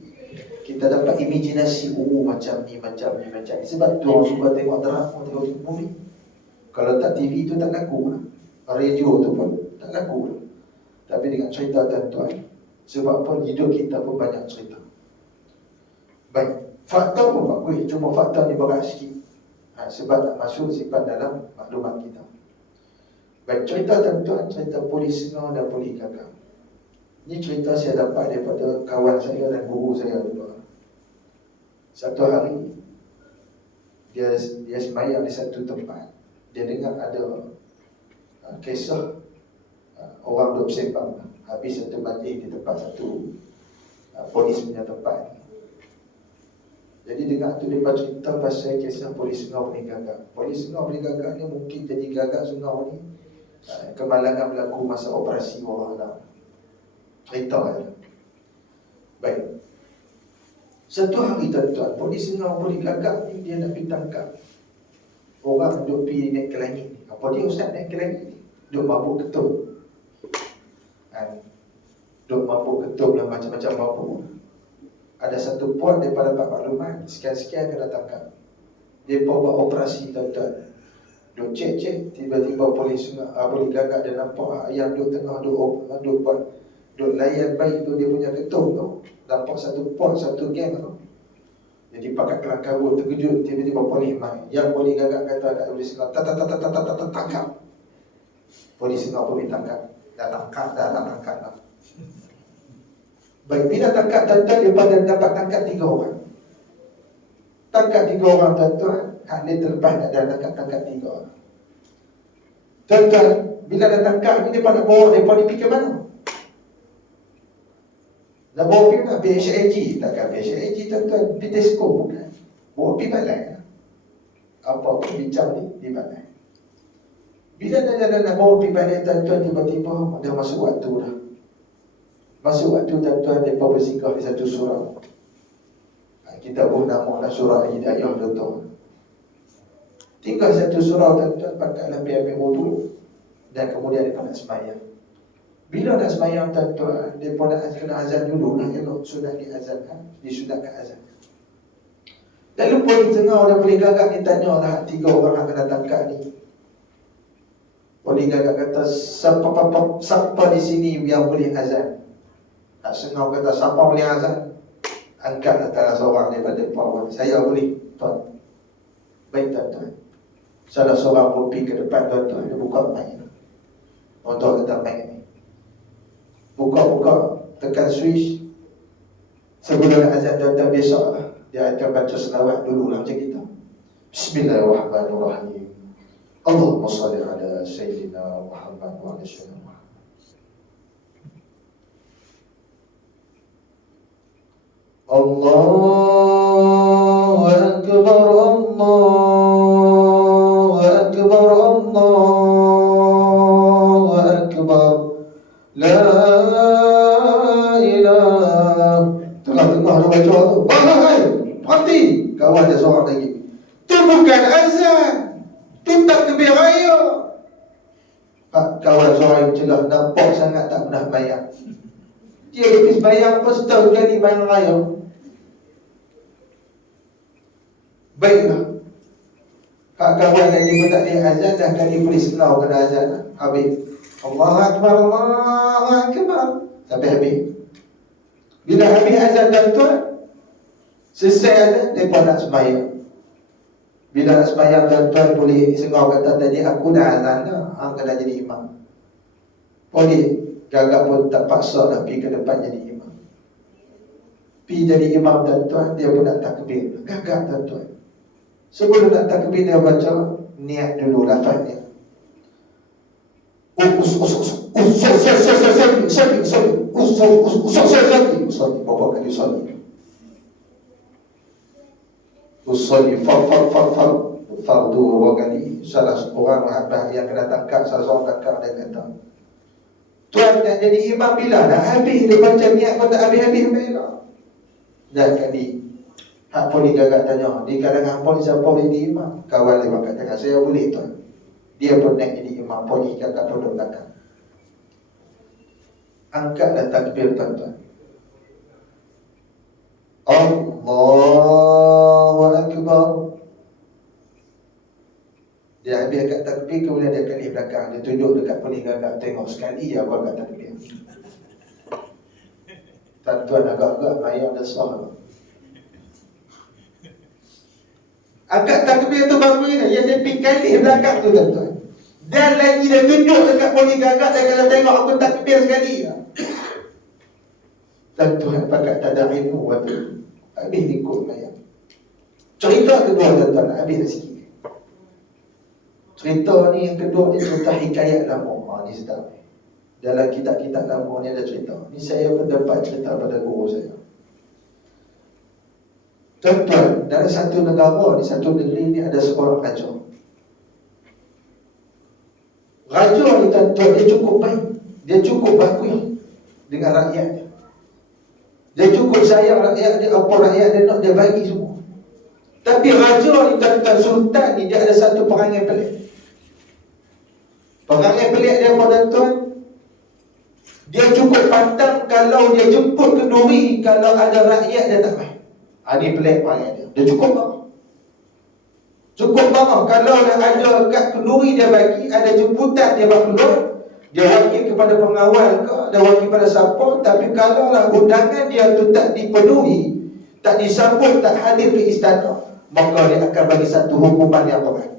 Kita dapat imajinasi, macam ni. Sebab tu orang suka tengok drama, tengok movie. Kalau tak TV tu tak laku lah. Radio tu pun tak laku lah. Tapi dengan cerita tuan-tuan, sebab pun hidup kita pun banyak cerita. Baik, fakta pun bagus, cuma fakta ni berat sikit. Sebab nak masuk simpan dalam maklumat kita. Baik, cerita tuan-tuan, cerita Polis Sengau dan Polis Gagak. Ini cerita saya dapat daripada kawan saya dan guru saya juga. Satu hari dia sembahyang di satu tempat. Dia dengar ada kisah orang duk bersembang habis satu majlis di tempat satu polis punya tempat. Jadi dengar tu dia cerita pasal kisah Polis Sengau Polis Gagak. Polis Sengau Polis Gagak ni mungkin jadi gagak sengau ni kemalangan berlaku masa operasi orang lah. Cerita lah. Baik. Satu hari tuan-tuan, Polis Sengau Polis Gagak ni dia nak pergi tangkap orang duk pergi naik ke langit. Apa dia ustaz naik ke langit ni? Duk mabuk ketum. Duk mabuk ketum dan macam-macam mabuk. Ada satu puan daripada dapat maklumat, sekian-sekian kena tangkap. Dia buat operasi tuan-tuan. Duk cek-cek, tiba-tiba Polis Gagak dia nampak ayam duk tengah duk layan baik tu dia punya ketum tu. Nampak satu puan, satu geng tu. Jadi pakat kelang kabut, terkejut, tiba-tiba polis main. Yang Polis Gagak kata kat Polis Sengau, tangkap. Polis Sengau pun ditangkap. Dah tangkap. Baik, bila tangkap tuan-tuan, dia pada dapat tangkap 3 orang. Tangkap 3 orang tuan-tuan, hak ni terlepas nak dah tangkap 3 orang. Tuan-tuan, bila dah tangkap ni, dia pada bawa, dia pada pergi ke mana? Dah bawa pergi mana? PHAG. Takkan PHAG tuan-tuan, pergi Tesco bukan. Bawa pergi balai. Apa pun bincang ni, di balai. Bila dah jalan nak bawa pergi balai tuan-tuan, tiba-tiba dah masuk waktu dah. Masuk waktu tuan-tuan, mereka bersinggah di satu surau. Kita pun nama surau Hidayah tuan-tuan. Tinggal satu surau tuan-tuan, pakailah pergi ambil wudu. Dan kemudian mereka nak sembahyang. Bila nak sembahyang tuan-tuan, mereka nak kena azan dulu lah. Elok sudah diazankan, disunatkan azan. Lalu Polis Sengau dan Polis Gagak ni tanya lah 3 orang yang kena tangkap ni. Polis Gagak kata, siapa di sini yang boleh azan? Nak Sengau kata, siapa boleh azan? Angkat antara seorang daripada pawang. Saya boleh, tuan. Baik tuan-tuan. Salah seorang pun pergi ke depan tuan-tuan. Dia buka mic. Untuk kata mic ni. Buka, tekan switch. Sebelum azan tuan-tuan besok lah. Dia akan baca selawat dulu lah macam kita. Bismillahirrahmanirrahim. Allahumma salli ala Sayyidina Muhammad wa ala Sayyidina Muhammad. Allah bukan azan, tu takbir raya. Kawan seorang celah, nampak sangat tak pernah bayar. Dia habis bayar apa setahun kali bayar raya. Baiklah, kawan tadi pun tak ada azan, dah kali boleh selau kena azan. Habis Allahu Akbar, Allahu Akbar sampai habis. Bila habis azan tuan-tuan, selesai azan, mereka nak sembahyang. Bila nak sembahyang tuan-tuan boleh sengau kata tadi aku dah azan dah, hang kena jadi imam. Boleh, gagak pun tak paksa dah pergi ke depan jadi imam. Pergi jadi imam tuan-tuan, dia pun nak takbir. Gagak tuan-tuan. Sebelum nak takbir dia baca niat dulu lafaznya. Berapa kali usalli? Usalli fardu berapa kali? Salah seorang sahabat yang kena tangkap, salah seorang tangkap dia kata, tuan nak jadi imam bila dah habis, dia baca niat pun tak habis-habis baiklah. Dah kali hak pun dia agak tanya, di kalangan pun siapa boleh jadi imam? Kawan dia makan cakap, saya boleh tuan. Dia pun nak jadi imam, pun dia cakap duduk belakang. Angkatlah takbir tuan-tuan. Allahu Akbar. Dia habis angkat takbir, kemudian dia kali belakang. Dia tunjuk dekat pening agak, tengok sekali ya aku angkat takbir. Tuan-tuan agak-agak ayam dah sah. Angkat takbir tu baru ni, yang dia pergi kali belakang tu tuan-tuan. Dan lagi dia tunjuk dekat pening agak, dia kata tengok aku takbir sekali ya. Tuan-tuan pakat tak ada ilmu waktu tu. Habis ikut ayam. Cerita kedua tuan-tuan, habis dah sikit. Cerita ni yang kedua ni cerita hikayat lama. Ni sedap. Dalam kitab-kitab lama ni ada cerita. Ni saya pun dapat cerita pada guru saya. Tuan-tuan, dalam satu negara ni, satu negeri ni ada seorang raja. Raja ni tuan-tuan, dia cukup baik. Dia cukup bagus dengan rakyat. Dia cukup sayang rakyat dia, apa rakyat dia nak dia bagi semua. Tapi raja ni tuan-tuan, sultan ni, dia ada satu perangai pelik. Perangai pelik dia apa tuan-tuan? Dia cukup pantang kalau dia jemput kenduri, kalau ada rakyat dia tak main. Ini pelik perangai dia. Dia cukup marah. Cukup marah. Kalau ada kat kenduri dia bagi, ada jemputan dia bagi keluar, dia wakil kepada pengawal ke, dia wakil kepada siapa. Tapi kalau lah undangan dia tu tak dipenuhi, tak disambut, tak hadir ke istana, maka dia akan bagi satu hukuman yang berat.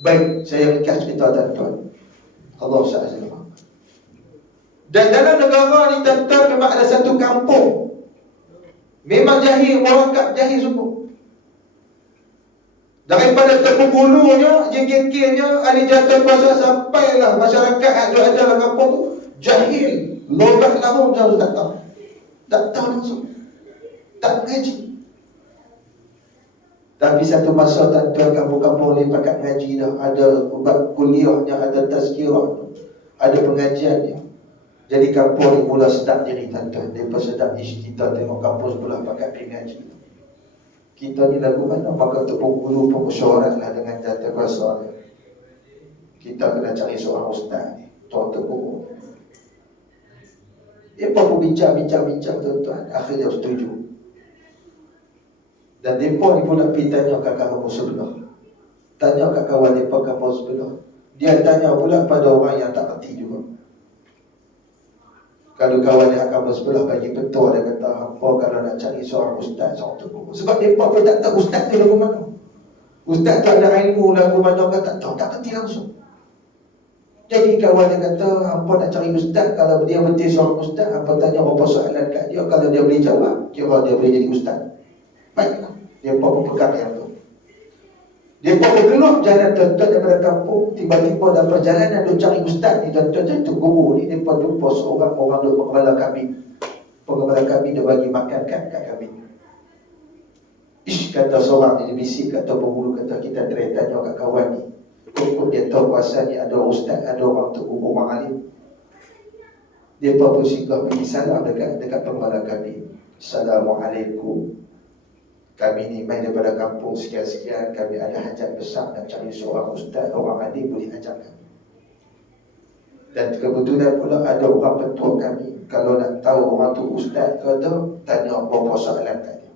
Baik, saya ringkas cerita tuan-tuan. Allah SWT. Dan dalam negara ni tuan-tuan, memang ada satu kampung memang jahil, merakap jahil semua. Daripada terbulunya, jengkekirnya, ahli jatuh kuasa, sampailah masyarakat ada dalam kampung tu jahil, logat lahum jauh tak tahu. Tak tahu langsung, tak mengaji. Tapi satu masa tuan-tuan, kampung-kampung ni pakat mengaji dah. Ada kuliahnya, ada tazkirah, ada pengajiannya. Jadi kampung ni mula sedap diri tuan-tuan. Mereka sedap ish, kita tengok kampung sebelah pakat pergi ngaji. Kita ni lagu mana? Maka untuk penghulu pengusyuarat lah dengan jatuh kuasa ni. Kita kena cari seorang ustaz ni, tuan teguh. Mereka pun bincang tuan-tuan. Akhirnya setuju. Dan mereka ni pula pergi tanya kat kampung sebelah. Tanya kat kawan mereka kampung sebelah. Dia tanya pula pada orang yang tak kerti juga. Kalau kawan dia akan bersebelah bagi petua, dia kata apa kalau nak cari seorang ustaz, seorang teguh. Sebab dia pun tak tahu ustaz tu lagu mana. Ustaz tu ada ilmu lagu mana, kan tak tahu, tak kerti langsung. Jadi kawan dia kata, apa nak cari ustaz, kalau dia betul seorang ustaz, apa tanya apa soalan kat dia, kalau dia boleh jawab, kira dia boleh jadi ustaz. Baiklah, dia pun pegang yang tu. Dia pun bergelut jalan tuan-tuan daripada kampung. Tiba-tiba dalam perjalanan dia cari ustaz ni tuan-tuan, jatuh guru ni. Dia pun jumpa seorang orang duduk pengembala kambing. Pengembala kambing dia bagi makan kat kambing. Ish, kata seorang ni, dia bisik, kata penghulu, kata kita tanya kat kawan ni. Kok dia tahu kuasa ni ada ustaz, ada orang tu guru, orang alim. Dia pun singgah pergi salam dekat pengembala kambing. Assalamualaikum. Kami ni main daripada kampung sekian-sekian, kami ada hajat besar nak cari seorang ustaz, orang alim boleh ajar kami. Dan kebetulan pula ada orang petua kami, kalau nak tahu orang tu ustaz ke tak, tanya berapa soalan tadi.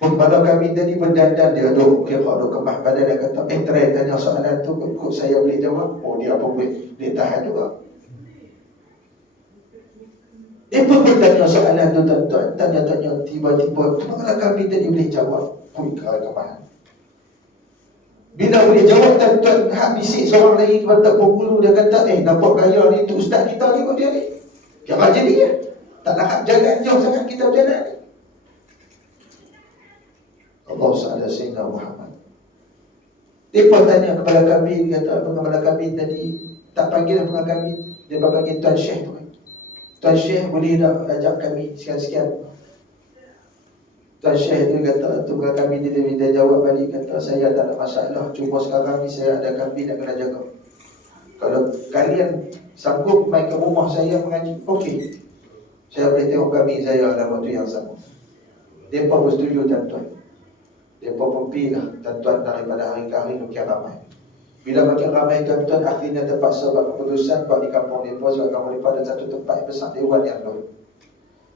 Pun pada kami tadi berdandan, dia duk kira, duk kemah badan, dia kata, try tanya soalan tu, kok saya boleh jawab. Oh, dia apa boleh, dia tahan juga. Dia pun bertanya soalan tu, tuan-tuan, tanya-tanya, tiba-tiba, kalau kami tadi boleh jawab, pun kemah. Bila boleh jawab, tuan-tuan, hak bisik seorang lagi, kata penghulu, dia kata, nampak gaya ni, tu ustaz kita ni, kok dia ni. Dia raja dia. Tak nak jalan jauh sangat kita berjalan ni. Allah SWT Sayyidina Muhammad. Dia pun tanya kepada kami, kata kepada kami tadi, tak panggil kepada kami, dia panggil Tuan Syekh tu. Tuan Syekh boleh tak ajak kami sekian-sekian. Tuan Syekh dia kata, tu kepada kami, dia minta jawab balik, kata saya tak ada masalah, cuma sekarang ni saya ada kambing nak kena jaga. Kalau kalian sanggup main ke rumah saya mengaji, okey, saya boleh tengok kambing saya dalam waktu yang sama. Dia pun bersetuju, tuan-tuan. Dia pun pergi lah, tuan-tuan, daripada hari ke hari makin ramai. Bila makin ramai, tuan-tuan, akhirnya terpaksa buat keputusan buat di kampung mereka, sebab kampung mereka ada satu tempat yang besar, dewan yang luar.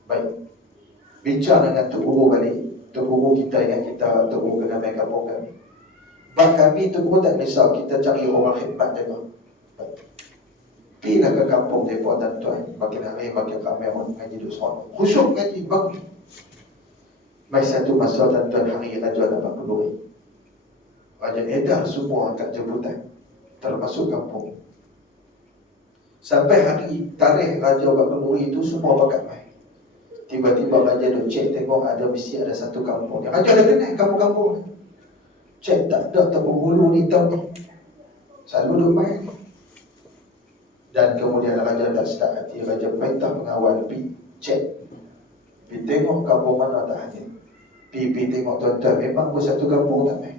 Baik, bincang dengan Tok Guru balik. Tok Guru kita ingat kita, Tok Guru kena main kampung kami. Bak kami, Tok Guru tak risau, kita cari orang khidmat jaga. Pergilah ke kampung mereka, tuan-tuan. Makin hari makin ramai orang ngaji duduk seronok. Khusyuk ngaji, bagus. Mai satu masa, tuan-tuan, hari Raja dapat kenduri. Raja edar semua angkat jemputan, termasuk kampung. Sampai hari tarikh Raja dapat kenduri itu, semua pakat mai. Tiba-tiba Raja duk cek, tengok ada mesti ada satu kampung. Raja dah kenal kampung-kampung. Cek tak ada penghulu ni tahu ni. Selalu duk main. Dan kemudian Raja tak sedap hati, Raja perintah pengawal pergi cek, pergi tengok kampung mana tak hadir. Pergi tengok, tuan-tuan, memang pun satu kampung tak main.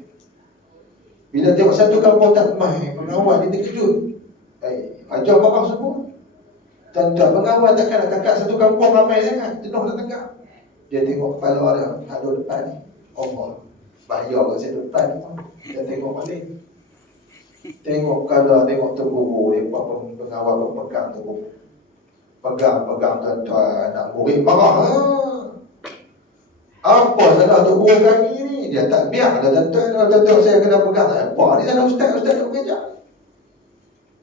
Bila tengok satu kampung tak main, pengawal dia terkejut. Raja apa semua? Tuan-tuan, pengawal takkan nak tangkap satu kampung ramai sangat, jenuh nak tangkap. Dia tengok kepala dia, ada depan ni, Allah, bahaya kat saya depan ni. Dia tengok balik, tengok kala, tengok Tok Guru, dia pengawal pun pegang Tok Guru. Pegang, tuan-tuan, nak murid marah. Apa salah Tok Guru kami ni? Dia tak biar dah, tuan-tuan, saya kena pegang. Apa ni salah ustaz nak mengajar?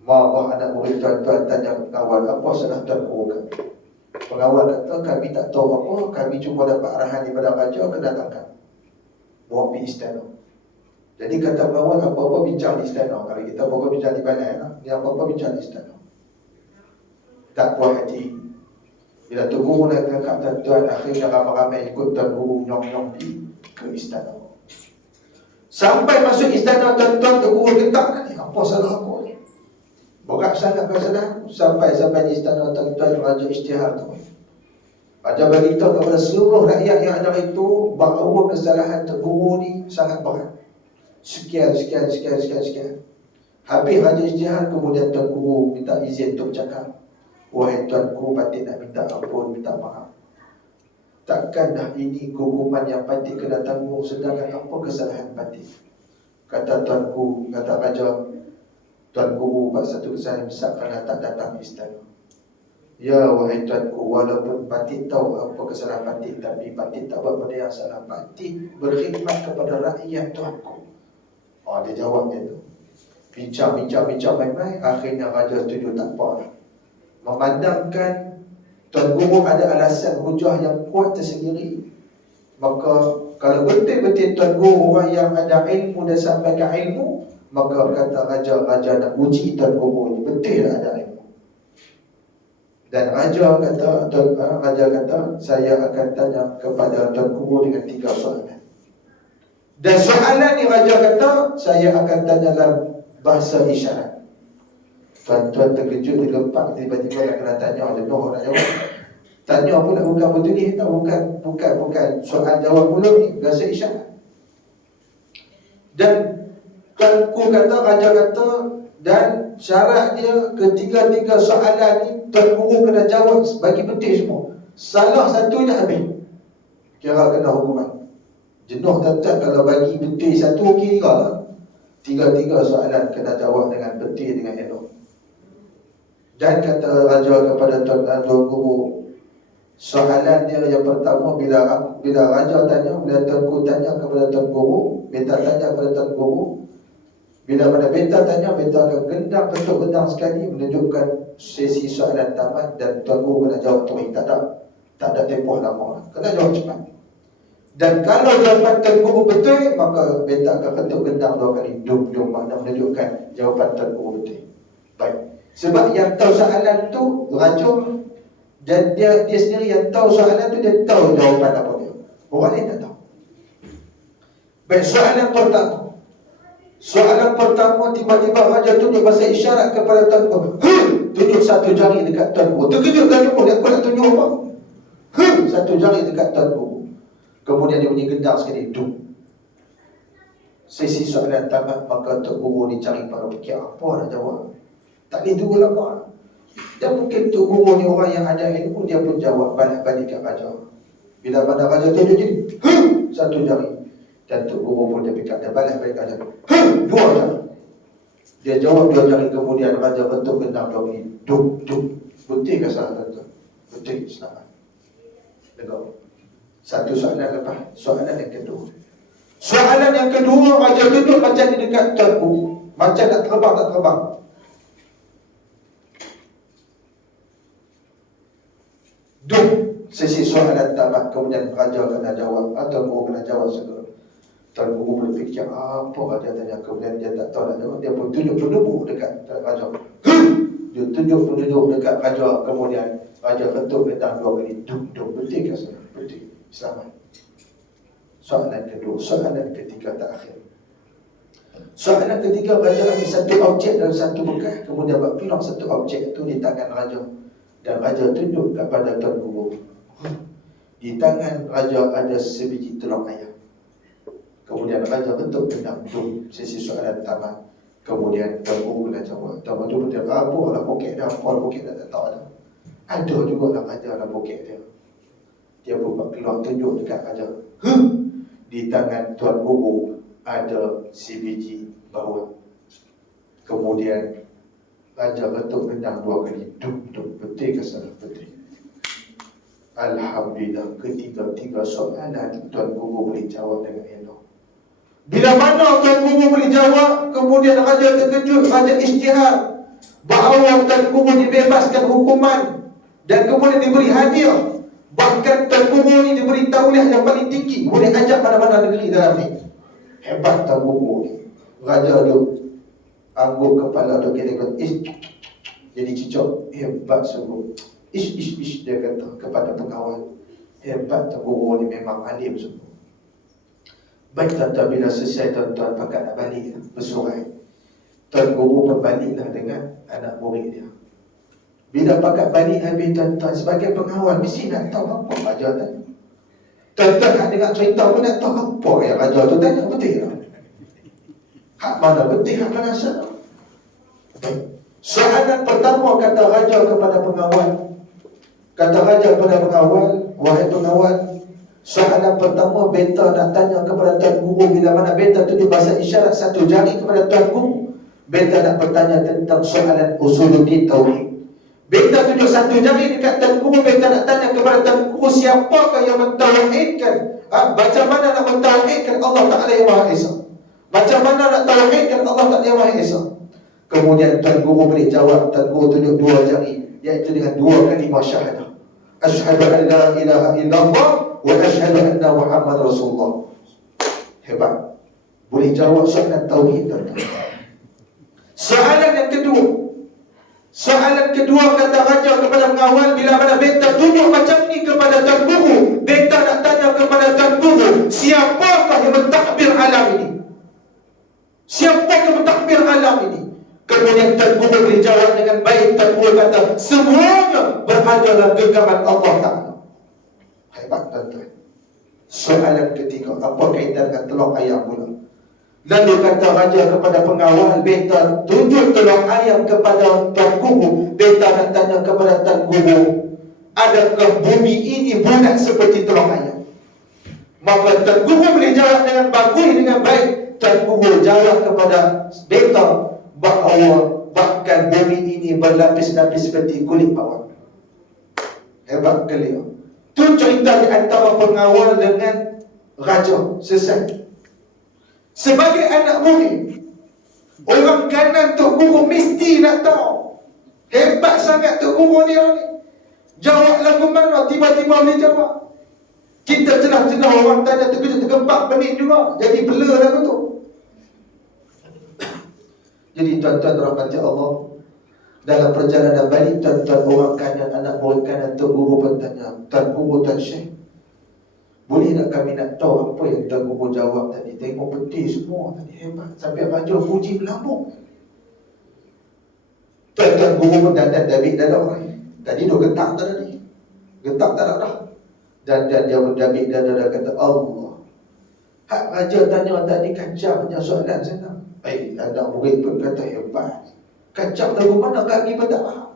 Marah anak murid, tuan-tuan, tanya pengawal, apa salah Tuan Guru kami? Pengawal kata, kami tak tahu apa, kami cuma dapat arahan daripada Raja, kena tangkap, bawa pergi istana. Jadi kata pengawal, apa-apa bincang di istana. Kalau kita apa-apa bincang di balai, dia apa-apa bincang di istana. Tak puas hati. Bila Tok Guru nak tangkap, tuan-tuan, akhirnya ramai-ramai ikut Tuan Guru nyong-nyong ke istana. Sampai masuk istana, tuan-tuan, Tok Guru getak, apa salah aku ni? Berat sangat kesalahan. Sampai di istana, tuan-tuan, Raja isytihar tu. Raja beritahu kepada seluruh rakyat yang ada itu bahawa kesalahan Tok Guru ni sangat berat. Sekian. Habis Raja isytihar, kemudian Tuan Guru minta izin untuk bercakap. Wahai Tuan Guru, Patik nak minta ampun, minta maaf. Takkan dah ini hukuman yang Patik kena tanggung, sedangkan apa kesalahan Patik? Kata Tuan Guru, kata Raja, Tuan Guru buat satu kesalahan besar kerana tak datang istana. Ya, wahai Tuan Guru, walaupun Patik tahu apa kesalahan Patik, tapi Patik tak buat benda yang salah. Patik berkhidmat kepada rakyat Tuan Guru. Dia jawab dia tu. Bincang baik-baik. Akhirnya Raja setuju, tak apa. Memandangkan Tuan Guru ada alasan hujah yang kuat tersendiri, maka kalau betul-betul Tuan Guru orang yang ada ilmu dan sampaikan ilmu, maka kata Raja nak uji Tuan Guru ni betul tak ada ilmu. Dan Raja kata, saya akan tanya kepada Tuan Guru dengan 3 soalan. Dan soalan ni Raja kata, saya akan tanya dalam bahasa isyarat. Tuan-tuan terkejut, tergempak, tiba-tiba nak kena tanya, jenuh nak jawab. Tanya pula bukan betul ni, bukan soal jawab mulut ni, bahasa isyarat. Dan Tuanku kata, Raja kata, dan syarat dia ketiga-tiga soalan ni Tuan Guru kena jawab bagi betul semua. Salah satu dah habis, kira kena hukuman. Jenuh tuan-tuan kalau bagi betul satu kira lah. Tiga-tiga soalan kena jawab dengan betul, dengan elok. Dan kata raja kepada tuan guru, soalan dia yang pertama, bila raja tanya, bila tuanku tanya kepada tuan guru, beta tanya kepada tuan guru, bila mana beta tanya, beta akan gendang bentuk gendang sekali menunjukkan sesi soalan tamat, dan tuan guru kena jawab terus. Tak ada tempoh lama, kena jawab cepat. Dan kalau jawapan tuan guru betul, maka beta akan bentuk gendang 2 kali, dum-dum, makna menunjukkan jawapan tuan guru betul. Baik. Sebab yang tahu soalan tu raja, dan dia sendiri yang tahu soalan tu, dia tahu jawapan apa dia. Orang lain tak tahu. Baik, soalan pertama tiba-tiba raja tunjuk bahasa isyarat kepada tuan guru. Tunjuk satu jari dekat tuan guru. Terkejut tuan guru, aku nak tunjuk apa? Satu jari dekat tuan guru. Kemudian dia bunyi gendang sekali, dum. Sesi soalan tamat, maka tuan guru ni cari pada fikir apa nak jawab. Tak boleh tunggu lama. Dan mungkin tu guru ni orang yang ada ilmu, dia pun jawab balik-balik kat raja. Bila mana raja tunjuk gini, satu jari. Dan tu guru pun dia fikir, dia balik-balik kat raja, 2 jari. Dia jawab 2 jari, kemudian raja bentuk gendang 2 kali, dum. Betul ke salah tuan? Betul, selamat. Dengar. Satu soalan lepas. Soalan yang kedua, raja tunjuk macam ni dekat tuan guru, macam nak terbang tak terbang. Dum. Sesi soalan tamat, kemudian raja kena jawab atau guru kena jawab segera. Tuan guru berfikir apa raja tanya, kemudian dia tak tahu nak jawab, dia pun tunjuk penunjuk dekat raja. Dia tunjuk penunjuk dekat raja, kemudian raja bentuk gendang 2 kali, dum. Betul ke salah? Betul. Selamat. Soalan kedua, soalan ketiga terakhir. Soalan ketiga, raja ambil satu objek dalam satu bekas, kemudian buat pilih satu objek itu di tangan raja, dan raja tunjuk kepada tuan guru. Di tangan raja ada sebiji telur ayam. Kemudian raja bentuk gendang, dum. Sesi soalan tamat. Kemudian tuan guru kena jawab. Tuan guru dia apa lah poket dia, apa poket dia tak tahu dah. Ada juga lah raja dalam poket dia. Dia pun buat keluar tunjuk dekat raja. Di tangan tuan guru ada sebiji bawang. Kemudian raja bentuk gendang 2 kali, dum. Betul ke salah? Betul. Alhamdulillah, ketiga-tiga soalan tuan guru boleh jawab dengan elok. Bila mana tuan guru boleh jawab, kemudian raja terkejut, raja isytihar bahawa tuan guru dibebaskan hukuman dan kemudian diberi hadiah. Bahkan tuan guru ni diberi tauliah yang paling tinggi, boleh ajak mana-mana negeri dalam ni. Hebat tuan guru ni. Raja tu angguk kepala tu, kira-kira jadi cicak. Hebat sungguh. Ish dia kata kepada pengawal. Hebat tuan guru ni, memang alim sungguh. Baik tuan-tuan, bila selesai tuan-tuan pakat nak balik bersurai, tuan guru pun baliklah dengan anak murid dia. Bila pakat balik habis tuan-tuan, sebagai pengawal mesti nak tahu apa raja tanya. Tuan-tuan nak dengar cerita pun nak tahu apa yang raja tu tanya, betul tak? Hak mana betul, hak mana salah. Soalan pertama kata raja kepada pengawal. Kata raja kepada pengawal, wahai pengawal, soalan pertama beta nak tanya kepada tuan guru. Bila mana beta tunjuk bahasa isyarat satu jari kepada tuan guru, beta nak bertanya tentang soalan usuluddin tauhid. Beta tunjuk satu jari dekat tuan guru, beta nak tanya kepada tuan guru, siapakah yang mentauhidkan? Macam mana nak mentauhidkan Allah Ta'ala yang Maha Esa? Macam mana nak tauhidkan Allah Ta'ala yang Maha Esa? Kemudian tuan guru boleh jawab. Tuan guru tunjuk 2 jari, iaitu dengan 2 kalimah syahadah. Asyhadu an la ilaha illallah wa asyhadu anna Muhammad Rasulullah. Hebat. Boleh jawab soalan tauhid tuan-tuan. Soalan yang kedua. Soalan kedua kata raja kepada pengawal, bila mana beta tunjuk macam ni kepada tuan guru, beta nak tanya kepada tuan guru, siapakah yang mentadbir alam ini? Siapakah yang mentadbir alam ini? Kemudian tuan guru boleh jawab dengan baik. Tuan guru kata, semuanya berada dalam genggaman Allah Ta'ala. Hebat tuan-tuan. Soalan ketiga, apa kaitan dengan telur ayam pula? Lalu kata raja kepada pengawal, beta tunjuk telur ayam kepada tuan guru. Beta nak tanya kepada tuan guru, adakah bumi ini bulat seperti telur ayam? Maka Tuan Guru boleh jawab dengan bagus, dengan baik. Tuan Guru jawab kepada beta bahawa bahkan bumi ini berlapis-lapis seperti kulit bawang. Hebat beliau. Tu cerita di antara pengawal dengan raja. Selesai. Sebagai anak murid, orang kanan Tok Guru mesti nak tahu. Hebat sangat Tok Guru ni. Jawab lagu mana, tiba-tiba boleh jawab. Kita celah-celah orang tanya terkejut 4 minit juga. Jadi blur lagu tu. Jadi tuan-tuan rahmati Allah, dalam perjalanan balik, tuan-tuan orang kanan, anak murid kanan Tok Guru bertanya, Tuan Guru, Tuan Syekh, boleh tak kami nak tahu apa yang Tuan Guru jawab tadi? Tengok betul semua tadi, hebat. Sampai raja puji melambung. Tuan-tuan Guru pun dandan David dalam orang. Tadi dia getak tak tadi. Getak tak dah. Dan dia pun David dan dia kata, Allah, hak raja tanya tadi kacangnya soalan senang. Anak murid pun kata hebat. Kacang lagu mana kami pun tak faham.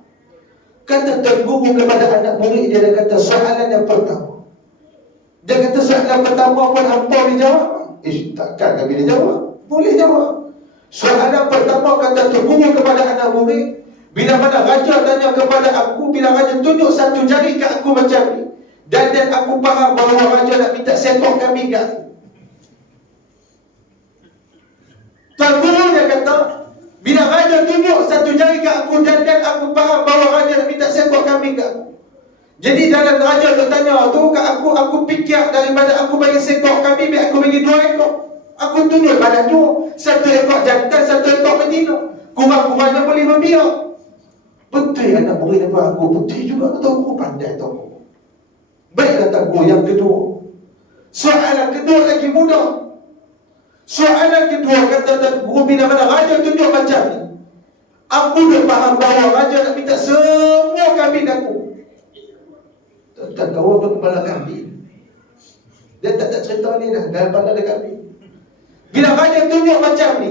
Kata Tuan Guru kepada anak murid dia kata soalan yang pertama. Dia kata soalan pertama pun hampa dijawab. Takkan kami dia jawab. Boleh jawab. Soalan pertama kata Tuan Guru kepada anak murid, bila mana raja tanya kepada aku, bila raja tunjuk satu jari ke aku macam ni, dan aku faham bahawa raja nak minta setok kami ke aku. Tuan Guru dia kata, bila raja tunjuk satu jari ke aku dan aku faham bahawa raja nak minta setok kami ke aku. Jadi dalam raja bertanya tu ke aku fikir daripada aku bagi seekor kambing, aku bagi 2 ekor. Aku tunjuk pada tu 1 ekor jantan, 1 ekor betina. Kurang-kurangnya boleh membiak. Betul anak murid apa aku? Betul juga tahu aku pandai tahu. Baiklah tahu yang kedua. Soalan kedua lagi mudah. Soalan kedua kata Tuan Guru, bila mana raja tunjuk macam ni, aku dah faham bahawa raja nak minta semua kambing aku. Tak tahu apa kepala kambing. Dia tak cerita ni dah. Dalam kepala dia kambing. Bila raja tunjuk macam ni,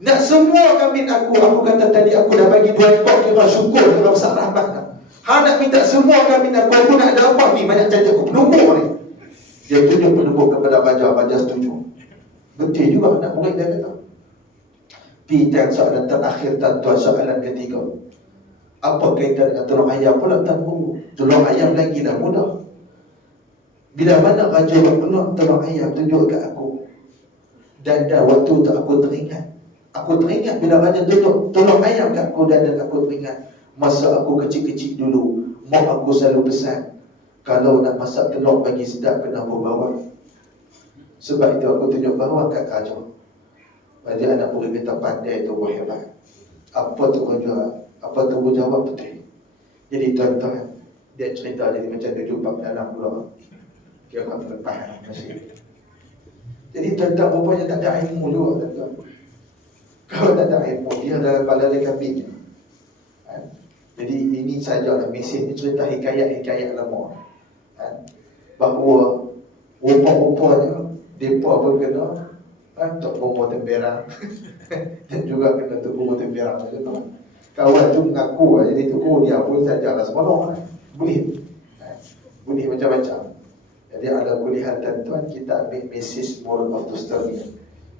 nak semua kambing aku kata tadi aku dah bagi 2 ekor, kira syukur, kira besar rahmat dah. Nak minta semua kambing aku nak ada apa ni? Banyak cerita aku penumbuk ni. Dia tunjuk penumbuk kepada raja setuju. Betul juga anak murid dia kata. Pitang soalan terakhir, tuan-tuan, soalan ketiga. Apa kaitan dengan tolong ayam pula Tuan Guru? Tolong ayam lagi dah mudah. Bila mana raja berpeluang tolong ayam tunjuk kat aku. Dan waktu tu aku teringat. Aku teringat bila raja tunjuk tolong ayam kat aku, dan aku teringat masa aku kecil-kecil dulu, mak aku selalu pesan, kalau nak masak telur bagi sedap kena berbawa. Sebab itu aku tunjuk bahawa kat raja. Jadi anak murid kita pandai tu, hebat. Apa tu jawab betul. Jadi tuan-tuan, dia cerita jadi macam 7 bab dalam pula. Dia akan terlepas masih. Jadi tuan-tuan rupanya tak ada ilmu juga tuan-tuan. Kalau tak ada ilmu, dia dalam kepala dia kambing. Jadi ini sajalah mesej ni, cerita hikayat lama. Bahawa rupa-rupanya mereka pun kena Tok Guru temberang. Dan juga kena Tok Guru temberang saja tu. Kawan tu mengaku, jadi Tok Guru dia pun sajalah semalam. Boleh macam-macam. Jadi ada kuliah tuan-tuan, kita ambil mesej moral of the story.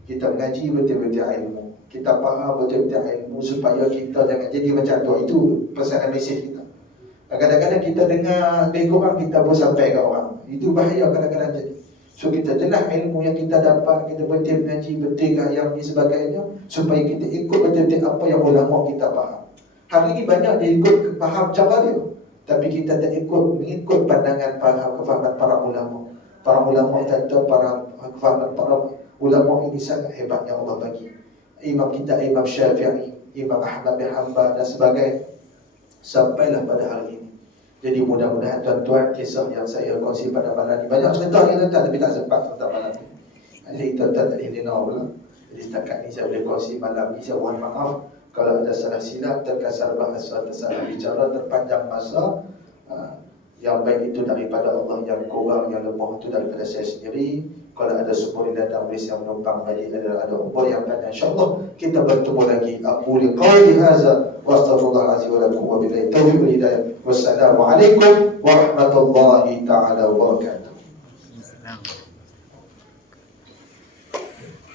Kita mengaji betul-betul ilmu, kita faham betul-betul ilmu, supaya kita jangan jadi macam tu. Itu pesanan mesej kita. Kadang-kadang kita dengar dari orang, kita pun sampai ke orang. Itu bahaya kadang-kadang jadi. So kita jelas ilmu yang kita dapat, kita betul mengaji, betul yang ni sebagainya, supaya kita ikut betul-betul apa yang ulama kita faham. Hari ini banyak dia ikut faham cara dia, tapi kita tak mengikut pandangan kefahaman para ulama. Para ulama tentu, kefahaman para ulama ini sangat hebat yang Allah bagi. Imam kita, Imam Syafi'i, Imam Ahmad bin Hanbal dan sebagainya, sampailah pada hari ini. Jadi mudah-mudahan tuan-tuan, kisah yang saya kongsi pada malam ini, banyak cerita ni tuan-tuan, tapi tak sempat cerita malam ini. Jadi tuan-tuan tak boleh dengar pula. Jadi setakat ni saya boleh kongsi malam ini. Saya mohon maaf kalau ada salah silap, terkasar bahasa, tersalah bicara, terpanjang masa. Yang baik itu daripada Allah, yang kurang, yang lemah itu daripada saya sendiri. Kalau ada sumber dan amris yang menumpang bagi ada umur yang panjang, insyaAllah kita bertemu lagi. Aku liqauli hadza wa astaghfirullahalazim wa lakum wa billahi taufiq wal hidayah. Wassalamualaikum warahmatullahi taala wabarakatuh.